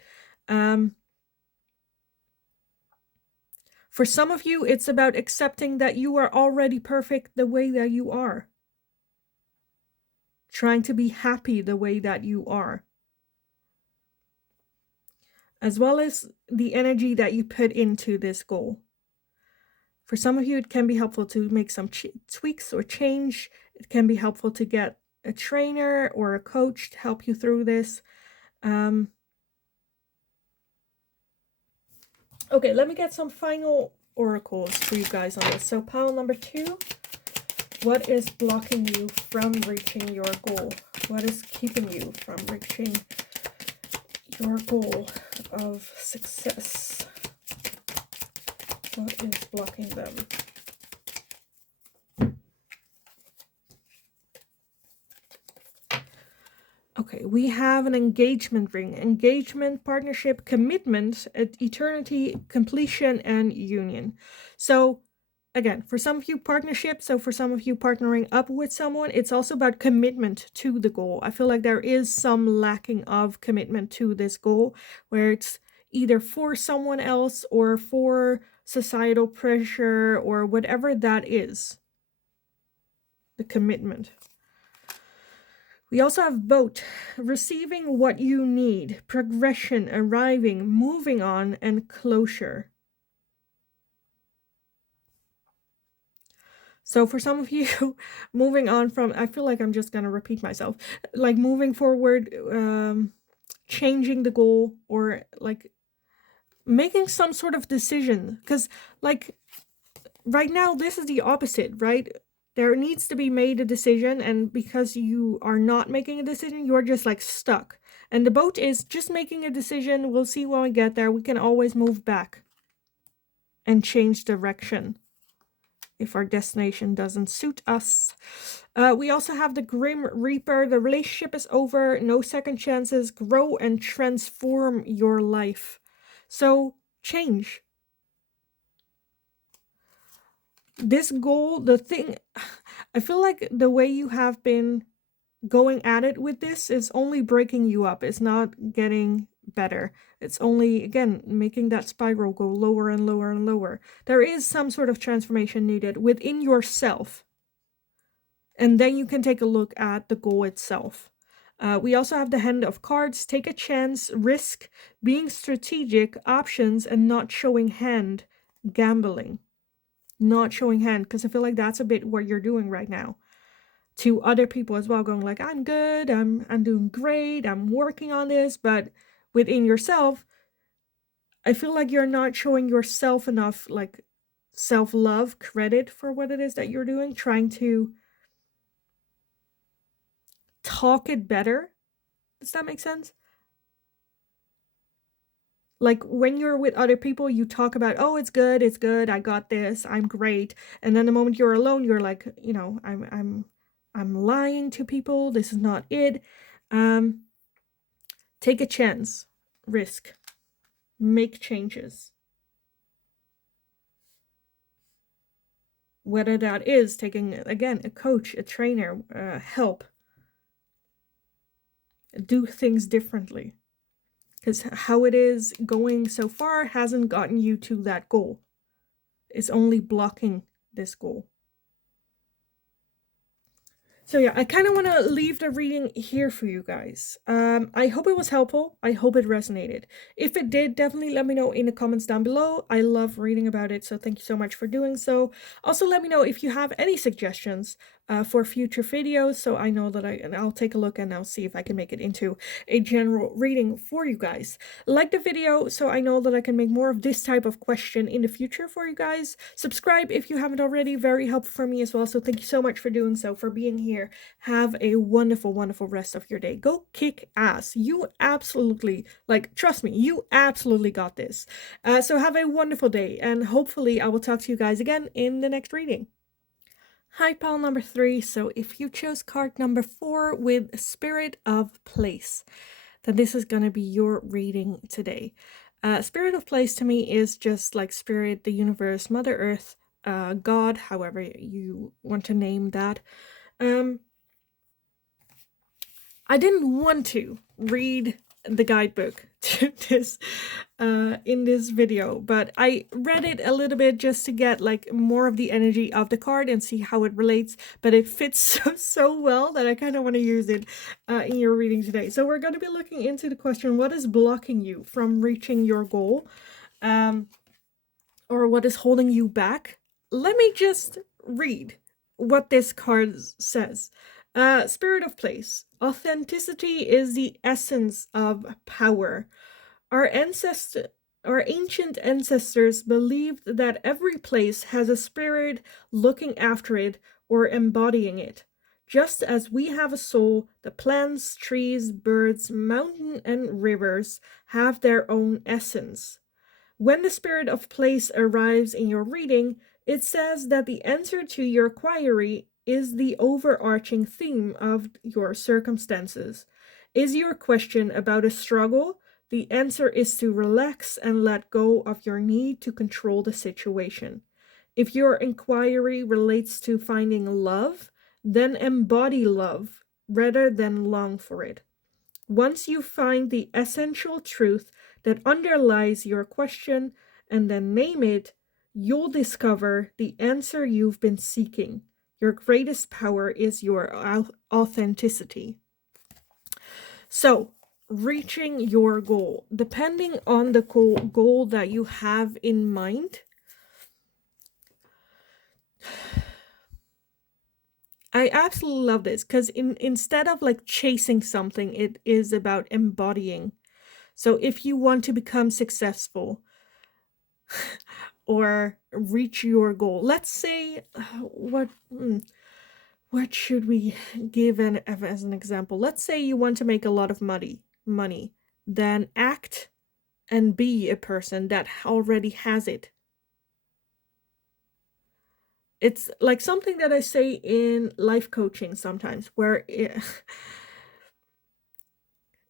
For some of you, it's about accepting that you are already perfect the way that you are. Trying to be happy the way that you are. As well as the energy that you put into this goal. For some of you, it can be helpful to make some tweaks or change. It can be helpful to get a trainer or a coach to help you through this. Okay, let me get some final oracles for you guys on this. So pile number 2. What is blocking you from reaching your goal? What is keeping you from reaching your goal of success? What is blocking them? Okay, we have an engagement ring. Engagement, partnership, commitment, eternity, completion, and union. So again, for some of you, partnership. So for some of you, partnering up with someone, it's also about commitment to the goal. I feel like there is some lacking of commitment to this goal, where it's either for someone else or for societal pressure or whatever that is. The commitment. We also have boat, receiving what you need, progression, arriving, moving on, and closure. So for some of you, moving on from, I feel like I'm just going to repeat myself, like moving forward, changing the goal, or like making some sort of decision. Because like right now, this is the opposite, right? There needs to be made a decision, and because you are not making a decision, you're just like stuck. And the boat is just making a decision. We'll see when we get there. We can always move back and change direction if our destination doesn't suit us. We also have the Grim Reaper. The relationship is over. No second chances. Grow and transform your life. So change. This goal, the thing, I feel like the way you have been going at it with this is only breaking you up. It's not getting better. It's only, again, making that spiral go lower and lower and lower. There is some sort of transformation needed within yourself. And then you can take a look at the goal itself. We also have the hand of cards. Take a chance, risk, being strategic, options, and not showing hand, gambling. Not showing hand, because I feel like that's a bit what you're doing right now to other people as well, going like, I'm good, I'm doing great, I'm working on this. But within yourself, I feel like you're not showing yourself enough like self-love, credit for what it is that you're doing, trying to talk it better. Does that make sense? Like when you're with other people, you talk about, oh, it's good, I got this, I'm great. And then the moment you're alone, you're like, I'm lying to people, this is not it. Take a chance, risk, make changes. Whether that is taking, again, a coach, a trainer, help. Do things differently. Because how it is going so far hasn't gotten you to that goal. It's only blocking this goal. So yeah, I kind of want to leave the reading here for you guys. I hope it was helpful. I hope it resonated. If it did, definitely let me know in the comments down below. I love reading about it, so thank you so much for doing so. Also, let me know if you have any suggestions for future videos, so I know that I'll take a look and I'll see if I can make it into a general reading for you guys. Like the video so I know that I can make more of this type of question in the future for you guys. Subscribe if you haven't already, very helpful for me as well. So thank you so much for doing so, for being here. Have a wonderful, wonderful rest of your day. Go kick ass. You absolutely, like, trust me, you absolutely got this. So have a wonderful day, and hopefully I will talk to you guys again in the next reading. Hi, pile number 3. So if you chose card number 4 with Spirit of Place, then this is going to be your reading today. Spirit of Place to me is just like Spirit, the universe, Mother Earth, God, however you want to name that. I didn't want to read the guidebook to this in this video, but I read it a little bit just to get like more of the energy of the card and see how it relates, but it fits so well that I kind of want to use it in your reading today. So we're going to be looking into the question, what is blocking you from reaching your goal, or what is holding you back? Let me just read what this card says. Spirit of Place. Authenticity is the essence of power. Our ancient ancestors believed that every place has a spirit looking after it or embodying it. Just as we have a soul, the plants, trees, birds, mountains, and rivers have their own essence. When the Spirit of Place arrives in your reading, it says that the answer to your query is the overarching theme of your circumstances. Is your question about a struggle? The answer is to relax and let go of your need to control the situation. If your inquiry relates to finding love, then embody love rather than long for it. Once you find the essential truth that underlies your question and then name it, you'll discover the answer you've been seeking. Your greatest power is your authenticity. So, reaching your goal, depending on the goal that you have in mind, I absolutely love this because instead of like chasing something, it is about embodying. So if you want to become successful or reach your goal, let's say what should we give as an example? Let's say you want to make a lot of money, then act and be a person that already has it. It's like something that I say in life coaching sometimes, where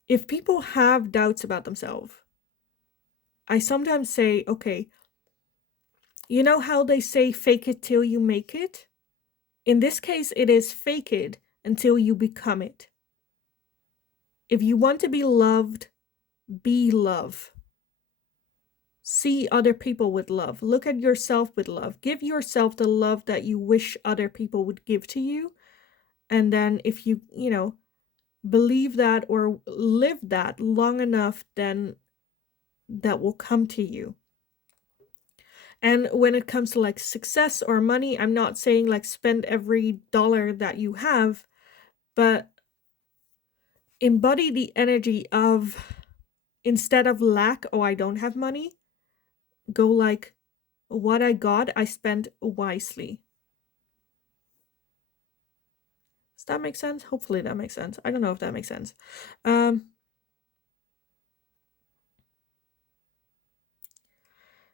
if people have doubts about themselves, I sometimes say, okay, you know how they say fake it till you make it? In this case, it is fake it until you become it. If you want to be loved, be love. See other people with love. Look at yourself with love. Give yourself the love that you wish other people would give to you. And then if you believe that or live that long enough, then that will come to you. And when it comes to like success or money, I'm not saying like spend every dollar that you have, but embody the energy of, instead of lack, oh, I don't have money, go like, what I got, I spent wisely. Does that make sense? Hopefully that makes sense. I don't know if that makes sense.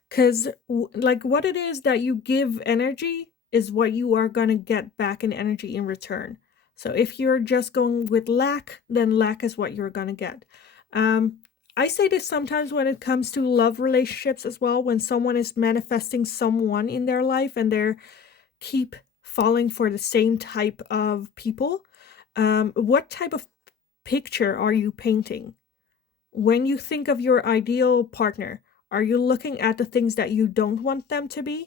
Because like what it is that you give energy is what you are going to get back in energy in return. So if you're just going with lack, then lack is what you're going to get. I say this sometimes when it comes to love relationships as well, when someone is manifesting someone in their life and they're keep falling for the same type of people. What type of picture are you painting? When you think of your ideal partner, are you looking at the things that you don't want them to be?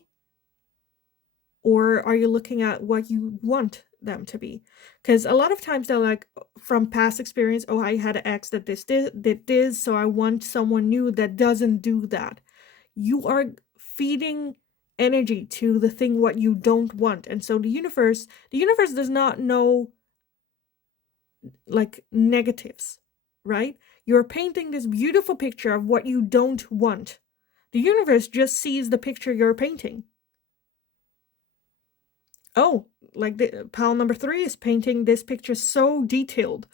Or are you looking at what you want them to be? Because a lot of times they're like, from past experience, oh, I had an ex that did this, so I want someone new that doesn't do that. You are feeding energy to the thing what you don't want. And so the universe does not know like negatives, right? You're painting this beautiful picture of what you don't want. The universe just sees the picture you're painting. Oh, like the pile number 3 is painting this picture so detailed.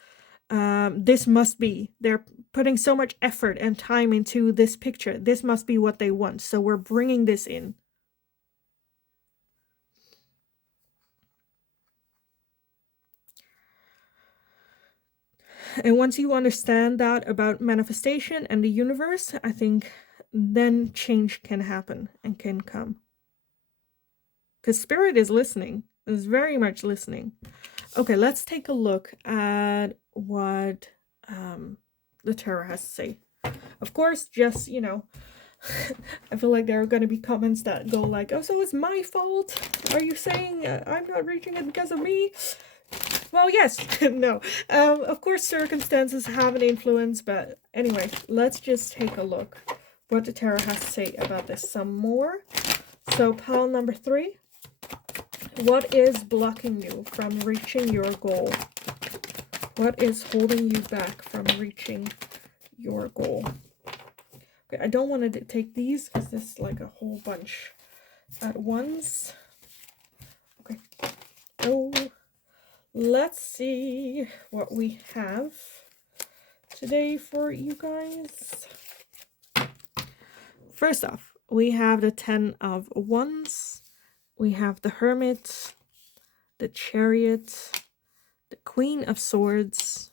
This must be, they're putting so much effort and time into this picture. This must be what they want. So we're bringing this in. And once you understand that about manifestation and the universe, I think then change can happen and can come. Because spirit is listening, is very much listening. Okay, let's take a look at what the tarot has to say. Of course, just, I feel like there are going to be comments that go like, oh, so it's my fault? Are you saying I'm not reaching it because of me? Well, yes. No. Of course, circumstances have an influence, but anyway, let's just take a look what the tarot has to say about this some more. So, pile number 3. What is blocking you from reaching your goal? What is holding you back from reaching your goal? Okay, I don't want to take these because this is like a whole bunch at once. Okay. Oh, let's see what we have today for you guys. First off, we have the 10 of Wands. We have the Hermit, the Chariot, the Queen of Swords,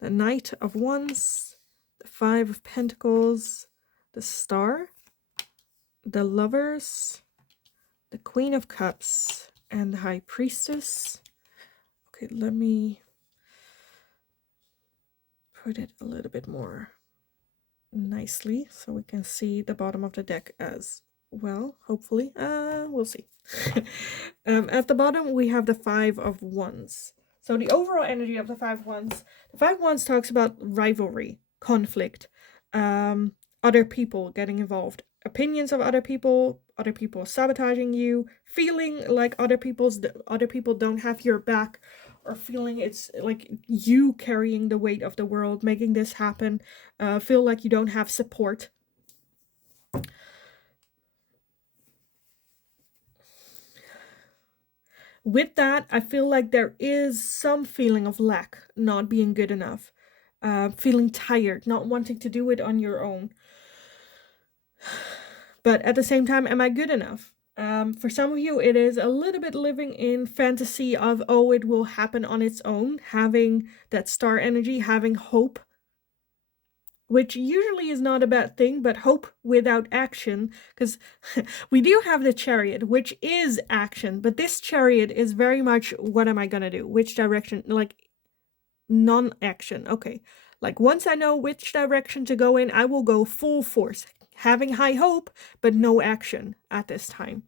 the Knight of Wands, the Five of Pentacles, the Star, the Lovers, the Queen of Cups, and the High Priestess. Okay, let me put it a little bit more nicely so we can see the bottom of the deck as well, hopefully. We'll see. At the bottom we have the Five of Wands. So the overall energy of the Five of Wands, the Five of Wands talks about rivalry, conflict, other people getting involved, opinions of other people sabotaging you, feeling like other people don't have your back, or feeling it's like you carrying the weight of the world, making this happen, feel like you don't have support. With that, I feel like there is some feeling of lack, not being good enough, feeling tired, not wanting to do it on your own. But at the same time, am I good enough? For some of you, it is a little bit living in fantasy of, oh, it will happen on its own, having that star energy, having hope, which usually is not a bad thing, but hope without action, because we do have the Chariot, which is action, but this Chariot is very much, what am I gonna do? Which direction? Like, non-action. Okay, like once I know which direction to go in, I will go full force, having high hope, but no action at this time.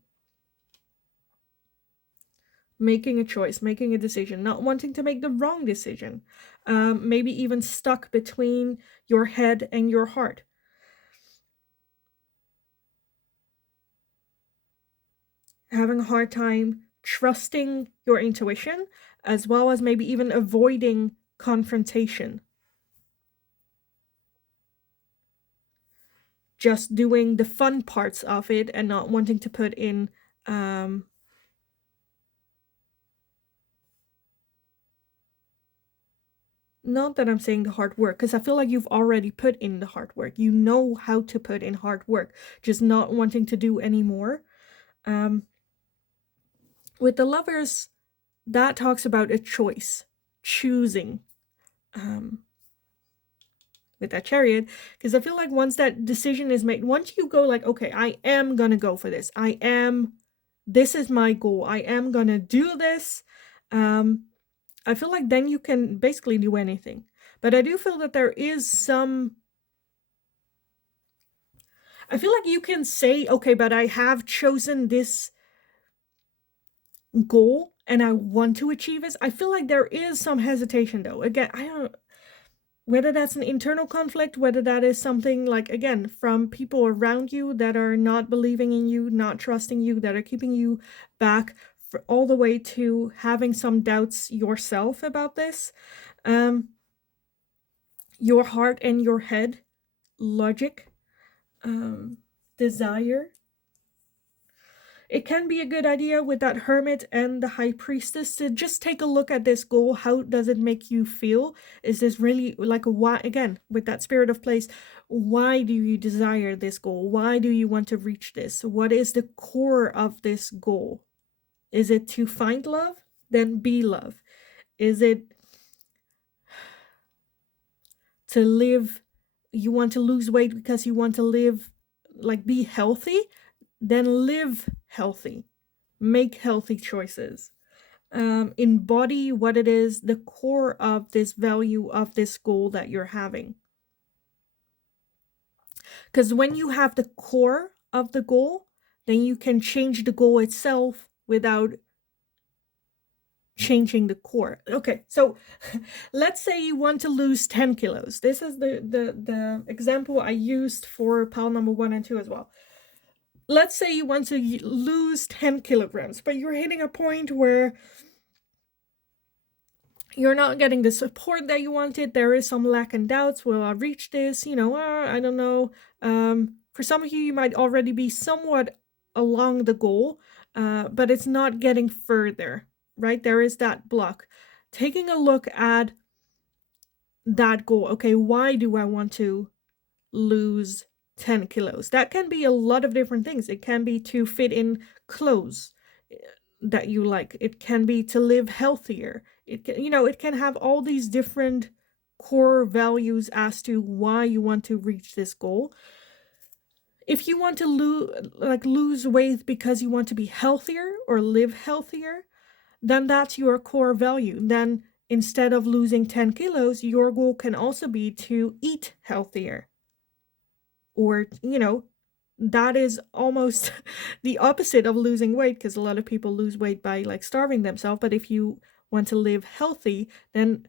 Making a choice, making a decision, not wanting to make the wrong decision. Maybe even stuck between your head and your heart. Having a hard time trusting your intuition, as well as maybe even avoiding confrontation. Just doing the fun parts of it and not wanting to put in not that I'm saying the hard work, because I feel like you've already put in the hard work. You know how to put in hard work, just not wanting to do any more. With the Lovers, that talks about a choice, choosing. With that Chariot, because I feel like once that decision is made, once you go like, okay, I am gonna go for this, this is my goal, I am gonna do this, I feel like then you can basically do anything. But I do feel that there is some, I feel like you can say, okay, but I have chosen this goal and I want to achieve this. I feel like there is some hesitation though. Again, I don't, whether that's an internal conflict, whether that is something like, again, from people around you that are not believing in you, not trusting you, that are keeping you back, for all the way to having some doubts yourself about this. Your heart and your head, logic, desire. It can be a good idea with that Hermit and the High Priestess to just take a look at this goal. How does it make you feel? Is this really like a why? Again, with that Spirit of Place, why do you desire this goal? Why do you want to reach this? What is the core of this goal? Is it to find love? Then be love. Is it to live? You want to lose weight because you want to live, like, be healthy? Then live healthy. Make healthy choices. Embody what it is, the core of this value of this goal that you're having. Because when you have the core of the goal, then you can change the goal itself without changing the core. Okay, so let's say you want to lose 10 kilos. This is the example I used for pile number 1 and 2 as well. Let's say you want to lose 10 kilograms, but you're hitting a point where you're not getting the support that you wanted. There is some lack and doubts. Will I reach this? I don't know. For some of you, you might already be somewhat along the goal, but it's not getting further, right? There is that block. Taking a look at that goal. Okay, why do I want to lose 10 kilos? That can be a lot of different things. It can be to fit in clothes that you like. It can be to live healthier. It can, it can have all these different core values as to why you want to reach this goal. If you want to lose weight because you want to be healthier or live healthier, then that's your core value. Then instead of losing 10 kilos, your goal can also be to eat healthier. Or, that is almost the opposite of losing weight, because a lot of people lose weight by like starving themselves. But if you want to live healthy, then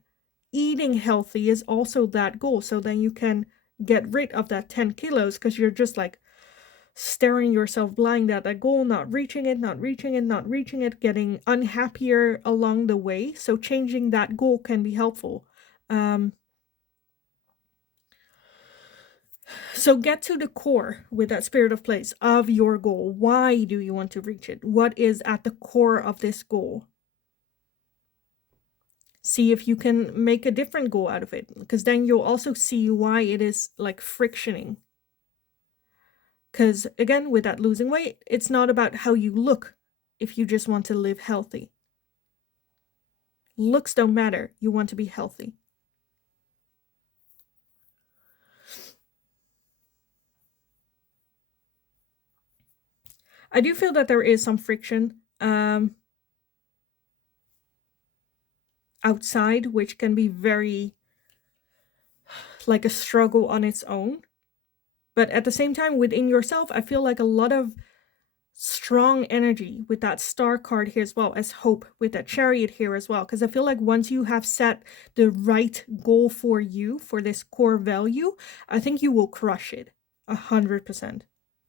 eating healthy is also that goal. So then you can get rid of that 10 kilos because you're just like staring yourself blind at that goal, not reaching it, getting unhappier along the way. So changing that goal can be helpful. So get to the core with that spirit of place of your goal. Why do you want to reach it? What is at the core of this goal? See if you can make a different goal out of it, because then you'll also see why it is like frictioning. Because again, with that losing weight, it's not about how you look if you just want to live healthy. Looks don't matter. You want to be healthy. I do feel that there is some friction outside, which can be very like a struggle on its own. But at the same time, within yourself, I feel like a lot of strong energy with that star card here, as well as hope with that chariot here as well. Because I feel like once you have set the right goal for you, for this core value, I think you will crush it 100%.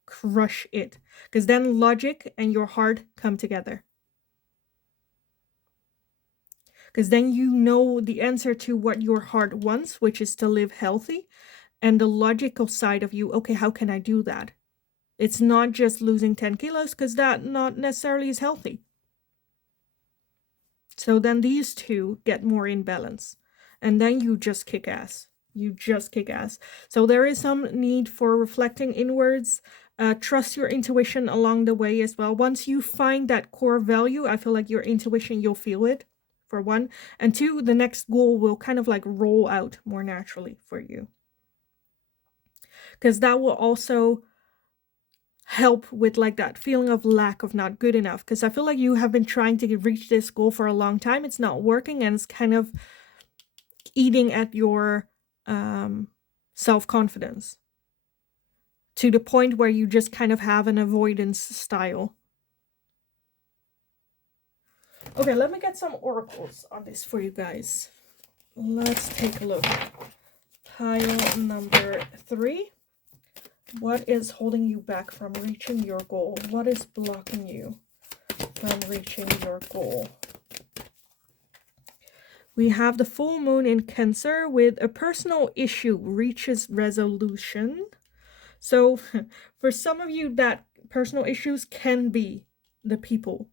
Crush it. Because then logic and your heart come together. Because then you know the answer to what your heart wants, which is to live healthy. And the logical side of you, okay, how can I do that? It's not just losing 10 kilos, because that not necessarily is healthy. So then these two get more in balance. And then you just kick ass. You just kick ass. So there is some need for reflecting inwards. Trust your intuition along the way as well. Once you find that core value, I feel like your intuition, you'll feel it, for one. And two, the next goal will kind of like roll out more naturally for you. Because that will also help with like that feeling of lack of not good enough. Because I feel like you have been trying to reach this goal for a long time. It's not working, and it's kind of eating at your self-confidence to the point where you just kind of have an avoidance style. Okay, let me get some oracles on this for you guys. Let's take a look. Pile number 3. What is holding you back from reaching your goal? What is blocking you from reaching your goal? We have the full moon in Cancer with a personal issue reaches resolution. So for some of you, that personal issues can be the people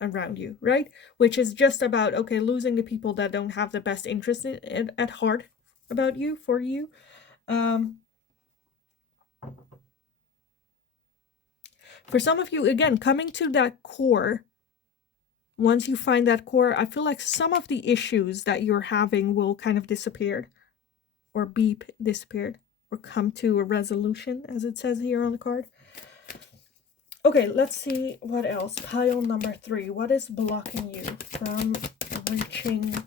around you, right? Which is just about, okay, losing the people that don't have the best interest at heart about you, for you. For some of you, again, coming to that core, once you find that core, I feel like some of the issues that you're having will kind of disappear, or be disappeared, or come to a resolution, as it says here on the card. Okay, let's see what else. Pile number 3. What is blocking you from reaching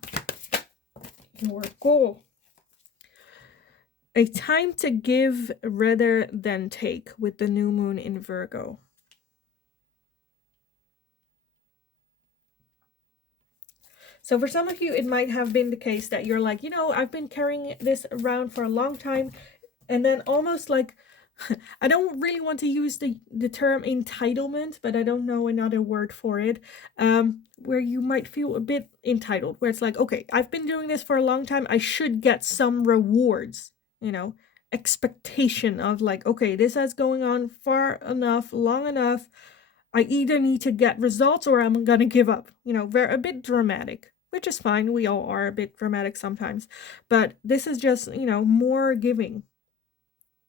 your goal? A time to give rather than take with the new moon in Virgo. So for some of you, it might have been the case that you're like, I've been carrying this around for a long time. And then almost like, I don't really want to use the term entitlement, but I don't know another word for it, where you might feel a bit entitled, where it's like, okay, I've been doing this for a long time. I should get some rewards, expectation of like, okay, this has going on far enough, long enough. I either need to get results or I'm going to give up, a bit dramatic, which is fine. We all are a bit dramatic sometimes, but this is just, more giving.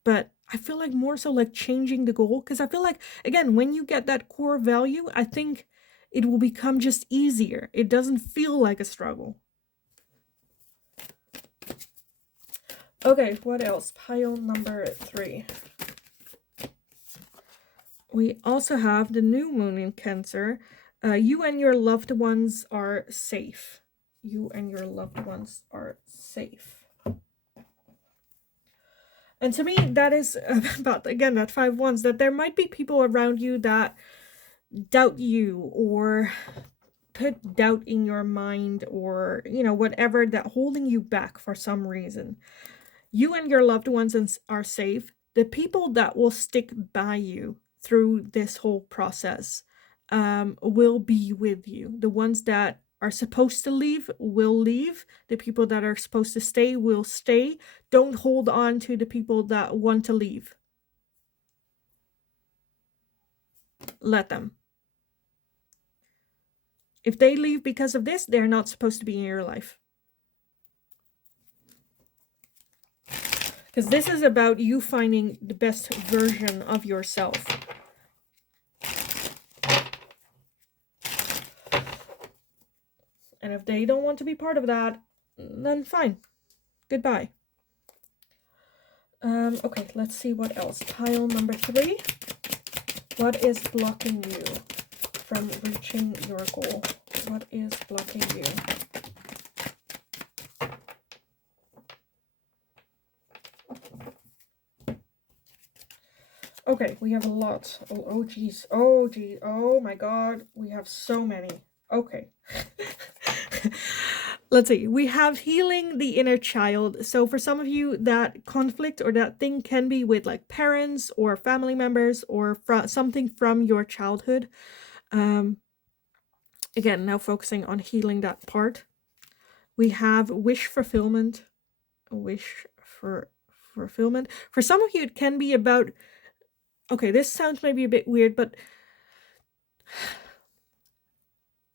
But I feel like more so like changing the goal, because I feel like, again, when you get that core value, I think it will become just easier. It doesn't feel like a struggle. Okay, what else? Pile number 3. We also have the new moon in Cancer. You and your loved ones are safe. You and your loved ones are safe. And to me, that is about, again, that 5 wands, that there might be people around you that doubt you or put doubt in your mind, or, you know, whatever, that holding you back for some reason. You and your loved ones are safe. The people that will stick by you through this whole process will be with you. The ones that are supposed to leave will leave. The people that are supposed to stay will stay. Don't hold on to the people that want to leave. Let them. If they leave because of this, they're not supposed to be in your life. Because this is about you finding the best version of yourself. And if they don't want to be part of that, then fine. Goodbye. Okay, let's see what else. Pile number 3. What is blocking you from reaching your goal? What is blocking you? Okay, we have a lot. Oh geez. Oh geez. Oh my god. We have so many. Okay. Let's see. We have healing the inner child. So for some of you, that conflict or that thing can be with like parents or family members or something from your childhood. Again, now focusing on healing that part. We have wish fulfillment. Wish for fulfillment. For some of you, it can be about, okay, this sounds maybe a bit weird, but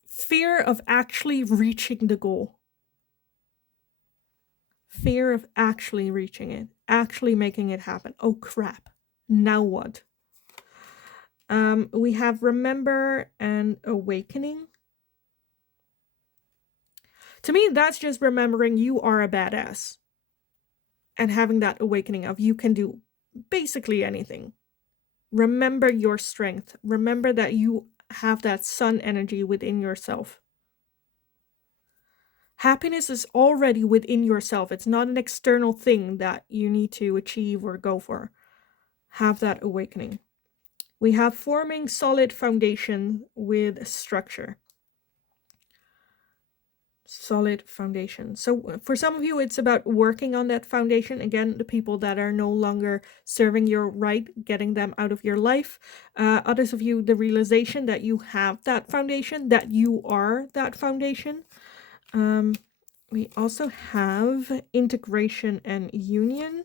fear of actually reaching the goal. Fear of actually reaching it, actually making it happen. Oh crap. Now what? We have remember and awakening. To me, that's just remembering you are a badass. And having that awakening of you can do basically anything. Remember your strength. Remember that you have that sun energy within yourself. Happiness is already within yourself. It's not an external thing that you need to achieve or go for. Have that awakening. We have forming solid foundation with structure. Solid foundation. So for some of you, it's about working on that foundation. Again, the people that are no longer serving your right, getting them out of your life. Others of you, the realization that you have that foundation, that you are that foundation. We also have integration and union.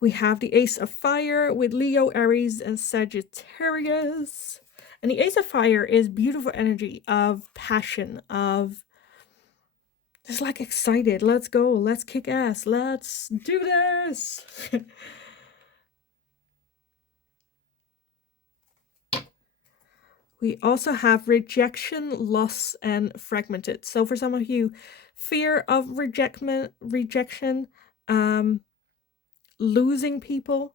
We have the Ace of Fire with Leo, Aries, and Sagittarius. And the Ace of Fire is beautiful energy of passion, of just like excited. Let's go. Let's kick ass. Let's do this. We also have rejection, loss, and fragmented. So for some of you, fear of rejection, losing people,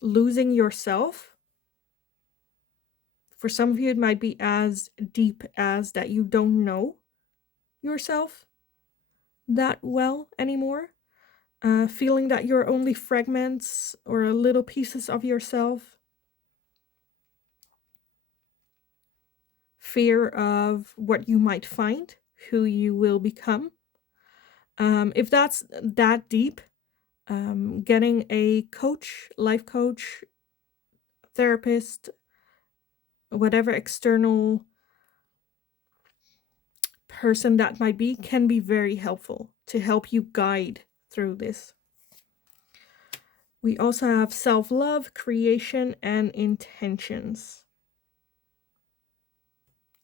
losing yourself. For some of you, it might be as deep as that you don't know yourself that well anymore. Feeling that you're only fragments or little pieces of yourself. Fear of what you might find, who you will become. If that's that deep, getting a coach, life coach, therapist, whatever external person that might be, can be very helpful to help you guide through this. We also have self-love, creation, and intentions.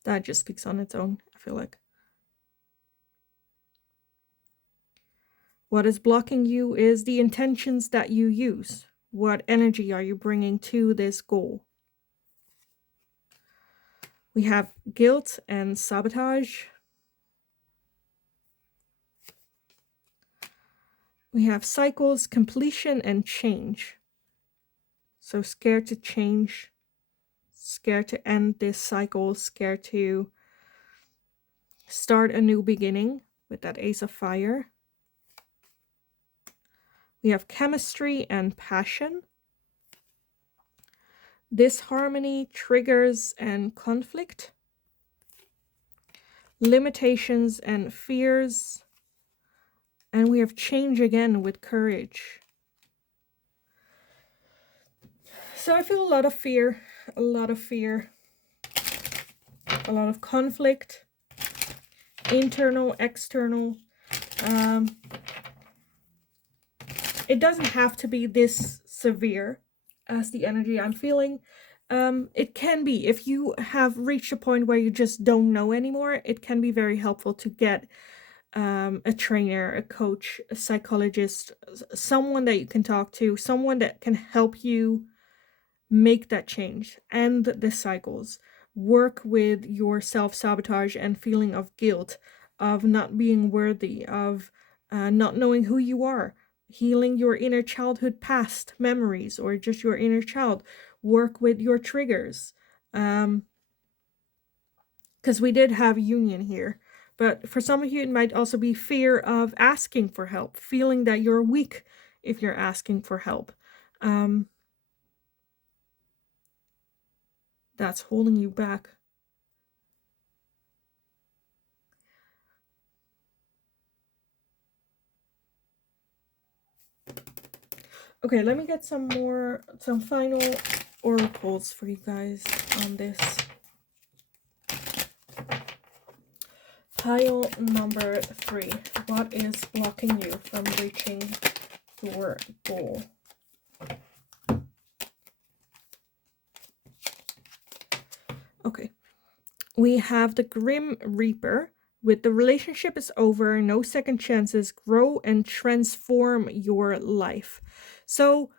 That just speaks on its own, I feel like. What is blocking you is the intentions that you use. What energy are you bringing to this goal? We have guilt and sabotage. We have cycles, completion, and change. So scared to change, scared to end this cycle, scared to start a new beginning with that Ace of Fire. We have chemistry and passion. Disharmony, triggers, and conflict. Limitations and fears. And we have change again with courage. So I feel a lot of fear, a lot of fear, a lot of conflict, internal, external. It doesn't have to be this severe as the energy I'm feeling. It can be, if you have reached a point where you just don't know anymore, it can be very helpful to get a trainer, a coach, a psychologist, someone that you can talk to, someone that can help you make that change, end the cycles, work with your self-sabotage and feeling of guilt, of not being worthy, of not knowing who you are, healing your inner childhood past memories or just your inner child, work with your triggers. Because we did have union here. But for some of you, it might also be fear of asking for help, feeling that you're weak if you're asking for help. That's holding you back. Okay, let me get some final oracles for you guys on this. Pile number 3. What is blocking you from reaching your goal? Okay. We have the Grim Reaper. With the relationship is over, no second chances, grow and transform your life. So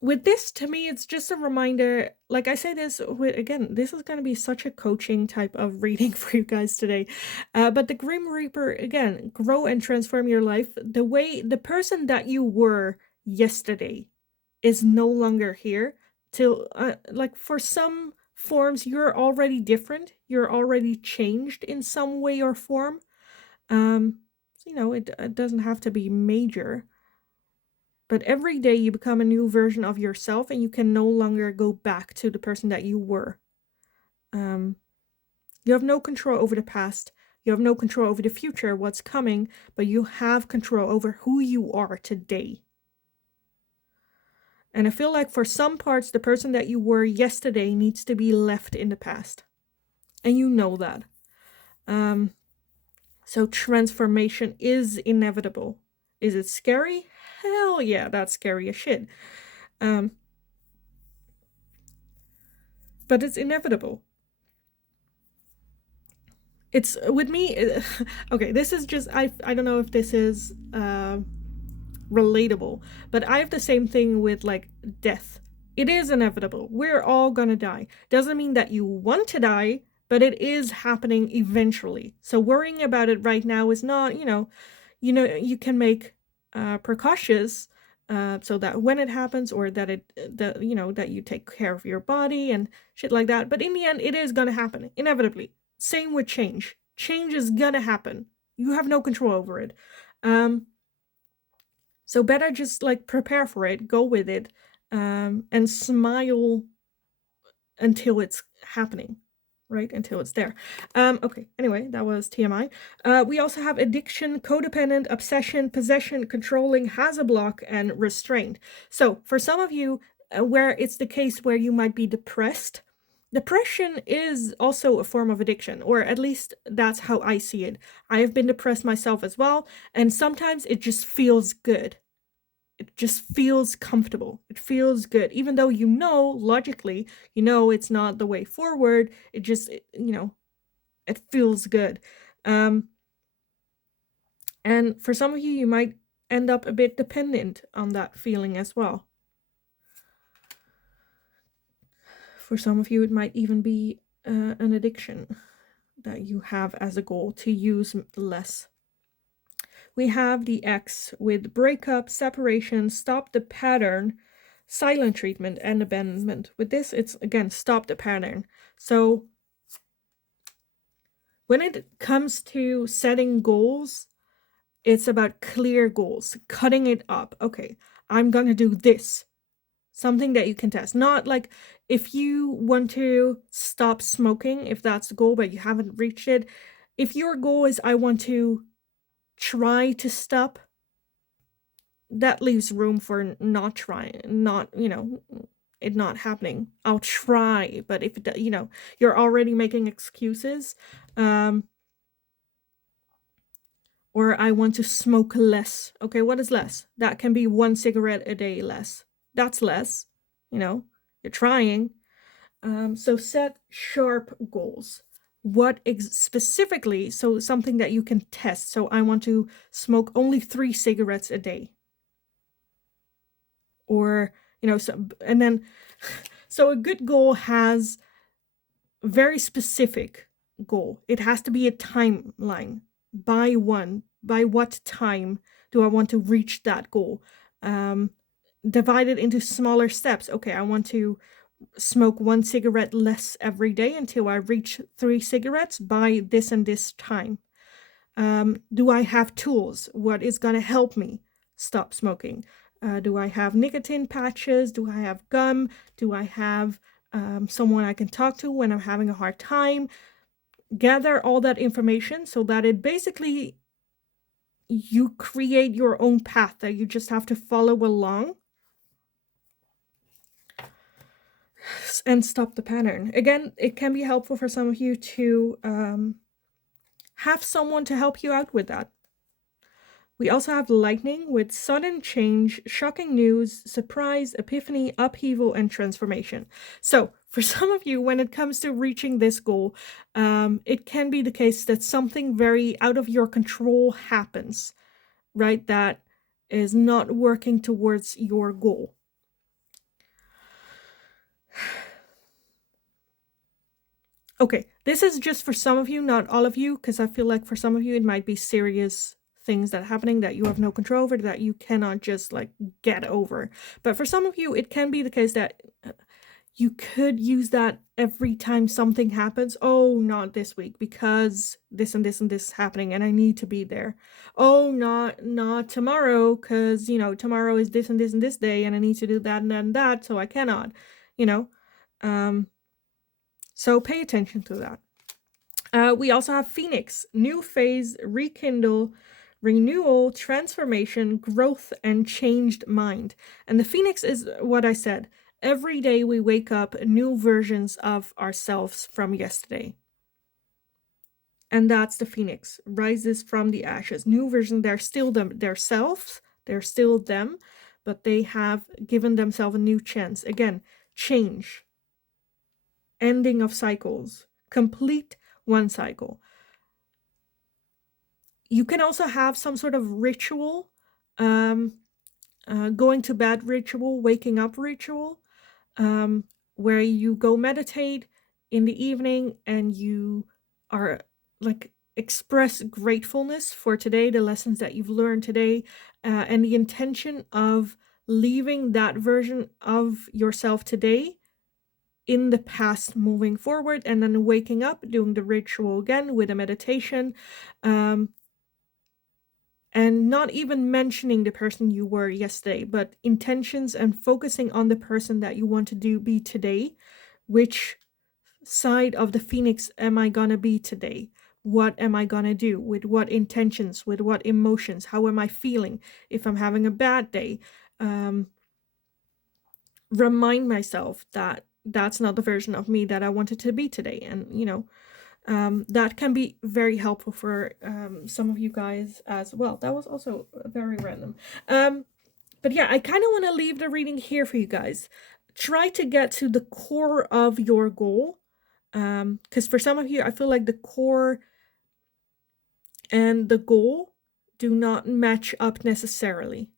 with this, to me, it's just a reminder, like I say this, again, this is going to be such a coaching type of reading for you guys today. But the Grim Reaper, again, grow and transform your life. The person that you were yesterday is no longer here. Like for some forms, you're already different. You're already changed in some way or form. It doesn't have to be major. But every day you become a new version of yourself and you can no longer go back to the person that you were. You have no control over the past. You have no control over the future, what's coming, but you have control over who you are today. And I feel like for some parts, the person that you were yesterday needs to be left in the past. And you know that. So transformation is inevitable. Is it scary? Hell yeah, that's scary as shit. But it's inevitable. It's with me. Okay, this is just, I don't know if this is relatable, but I have the same thing with like death. It is inevitable. We're all gonna die. Doesn't mean that you want to die, but it is happening eventually. So worrying about it right now is not, you can make precautions so that when it happens, or that you take care of your body and shit like that. But in the end, it is gonna happen inevitably. Same with change. Change is gonna happen. You have no control over it. So better just like prepare for it, go with it, and smile until it's happening, right? Until it's there. Okay, anyway, that was TMI. We also have addiction, codependent, obsession, possession, controlling, has a block, and restraint. So for some of you, where it's the case where you might be depressed, depression is also a form of addiction, or at least that's how I see it. I have been depressed myself as well, and sometimes it just feels good. It just feels comfortable. It feels good, even though logically, it's not the way forward. It just, it feels good. And for some of you, you might end up a bit dependent on that feeling as well. For some of you, it might even be an addiction that you have as a goal to use less. We have the X with breakup, separation, stop the pattern, silent treatment, and abandonment. With this, it's again, stop the pattern. So when it comes to setting goals, it's about clear goals, cutting it up. Okay, I'm going to do this. Something that you can test. Not like if you want to stop smoking, if that's the goal, but you haven't reached it. If your goal is, I want to try to stop, that leaves room for not trying, not, it not happening. I'll try, but if it, you're already making excuses, or I want to smoke less. Okay, what is less? That can be 1 cigarette a day less. That's less, you're trying. So set sharp goals. What specifically, so something that you can test. So I want to smoke only 3 cigarettes a day. Or, and then, so a good goal has very specific goal. It has to be a timeline. By what time do I want to reach that goal? Divide it into smaller steps. Okay, I want to smoke 1 cigarette less every day until I reach 3 cigarettes by this and this time. Do I have tools? What is going to help me stop smoking? Do I have nicotine patches? Do I have gum? Do I have someone I can talk to when I'm having a hard time? Gather all that information so that it basically, you create your own path that you just have to follow along and stop the pattern. Again, it can be helpful for some of you to have someone to help you out with that. We also have lightning with sudden change, shocking news, surprise, epiphany, upheaval, and transformation. So for some of you, when it comes to reaching this goal, it can be the case that something very out of your control happens, right? That is not working towards your goal. Okay, this is just for some of you, not all of you, because I feel like for some of you, it might be serious things that are happening that you have no control over, that you cannot just like get over. But for some of you, it can be the case that you could use that every time something happens. Oh, not this week because this and this and this is happening and I need to be there. Oh, not tomorrow because, tomorrow is this and this and this day and I need to do that and that and that, so I cannot, so pay attention to that. We also have Phoenix, new phase, rekindle, renewal, transformation, growth, and changed mind. And the Phoenix is what I said. Every day we wake up new versions of ourselves from yesterday. And that's the Phoenix, rises from the ashes. New version, they're still their selves, they're still them, but they have given themselves a new chance. Again, change, ending of cycles, complete one cycle. You can also have some sort of ritual, going to bed ritual, waking up ritual, where you go meditate in the evening and you are like express gratefulness for today, the lessons that you've learned today, and the intention of leaving that version of yourself today in the past moving forward, and then waking up, doing the ritual again with a meditation, and not even mentioning the person you were yesterday, but intentions and focusing on the person that you want to be today. Which side of the Phoenix am I gonna be today? What am I gonna do? With what intentions? With what emotions? How am I feeling? If I'm having a bad day, remind myself that that's not the version of me that I wanted to be today. And, that can be very helpful for some of you guys as well. That was also very random. But yeah, I kind of want to leave the reading here for you guys. Try to get to the core of your goal. Because for some of you, I feel like the core and the goal do not match up necessarily.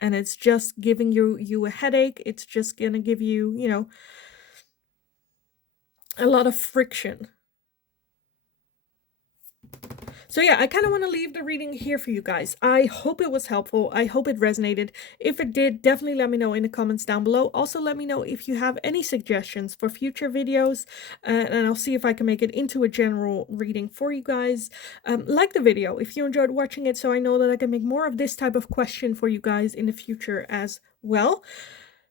And it's just giving you a headache. It's just going to give you, a lot of friction. So yeah, I kind of want to leave the reading here for you guys. I hope it was helpful. I hope it resonated. If it did, definitely let me know in the comments down below. Also, let me know if you have any suggestions for future videos, and I'll see if I can make it into a general reading for you guys. Like the video if you enjoyed watching it, so I know that I can make more of this type of question for you guys in the future as well.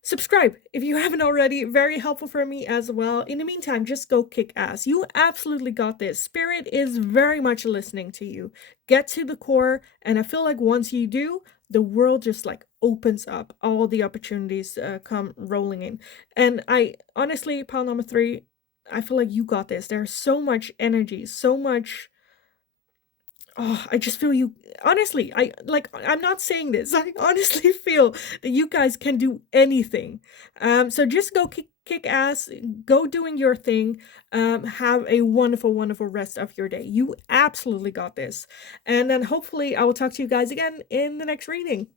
Subscribe if you haven't already, very helpful for me as well. In the meantime, just go kick ass. You absolutely got this. Spirit is very much listening to you. Get to the core, and I feel like once you do, the world just like opens up. All the opportunities come rolling in. And I honestly, pile number 3, I feel like you got this. There's so much energy, so much. Oh, I just feel you. Honestly, I'm not saying this. I honestly feel that you guys can do anything. So just go kick ass, go doing your thing. Have a wonderful, wonderful rest of your day. You absolutely got this. And then hopefully I will talk to you guys again in the next reading.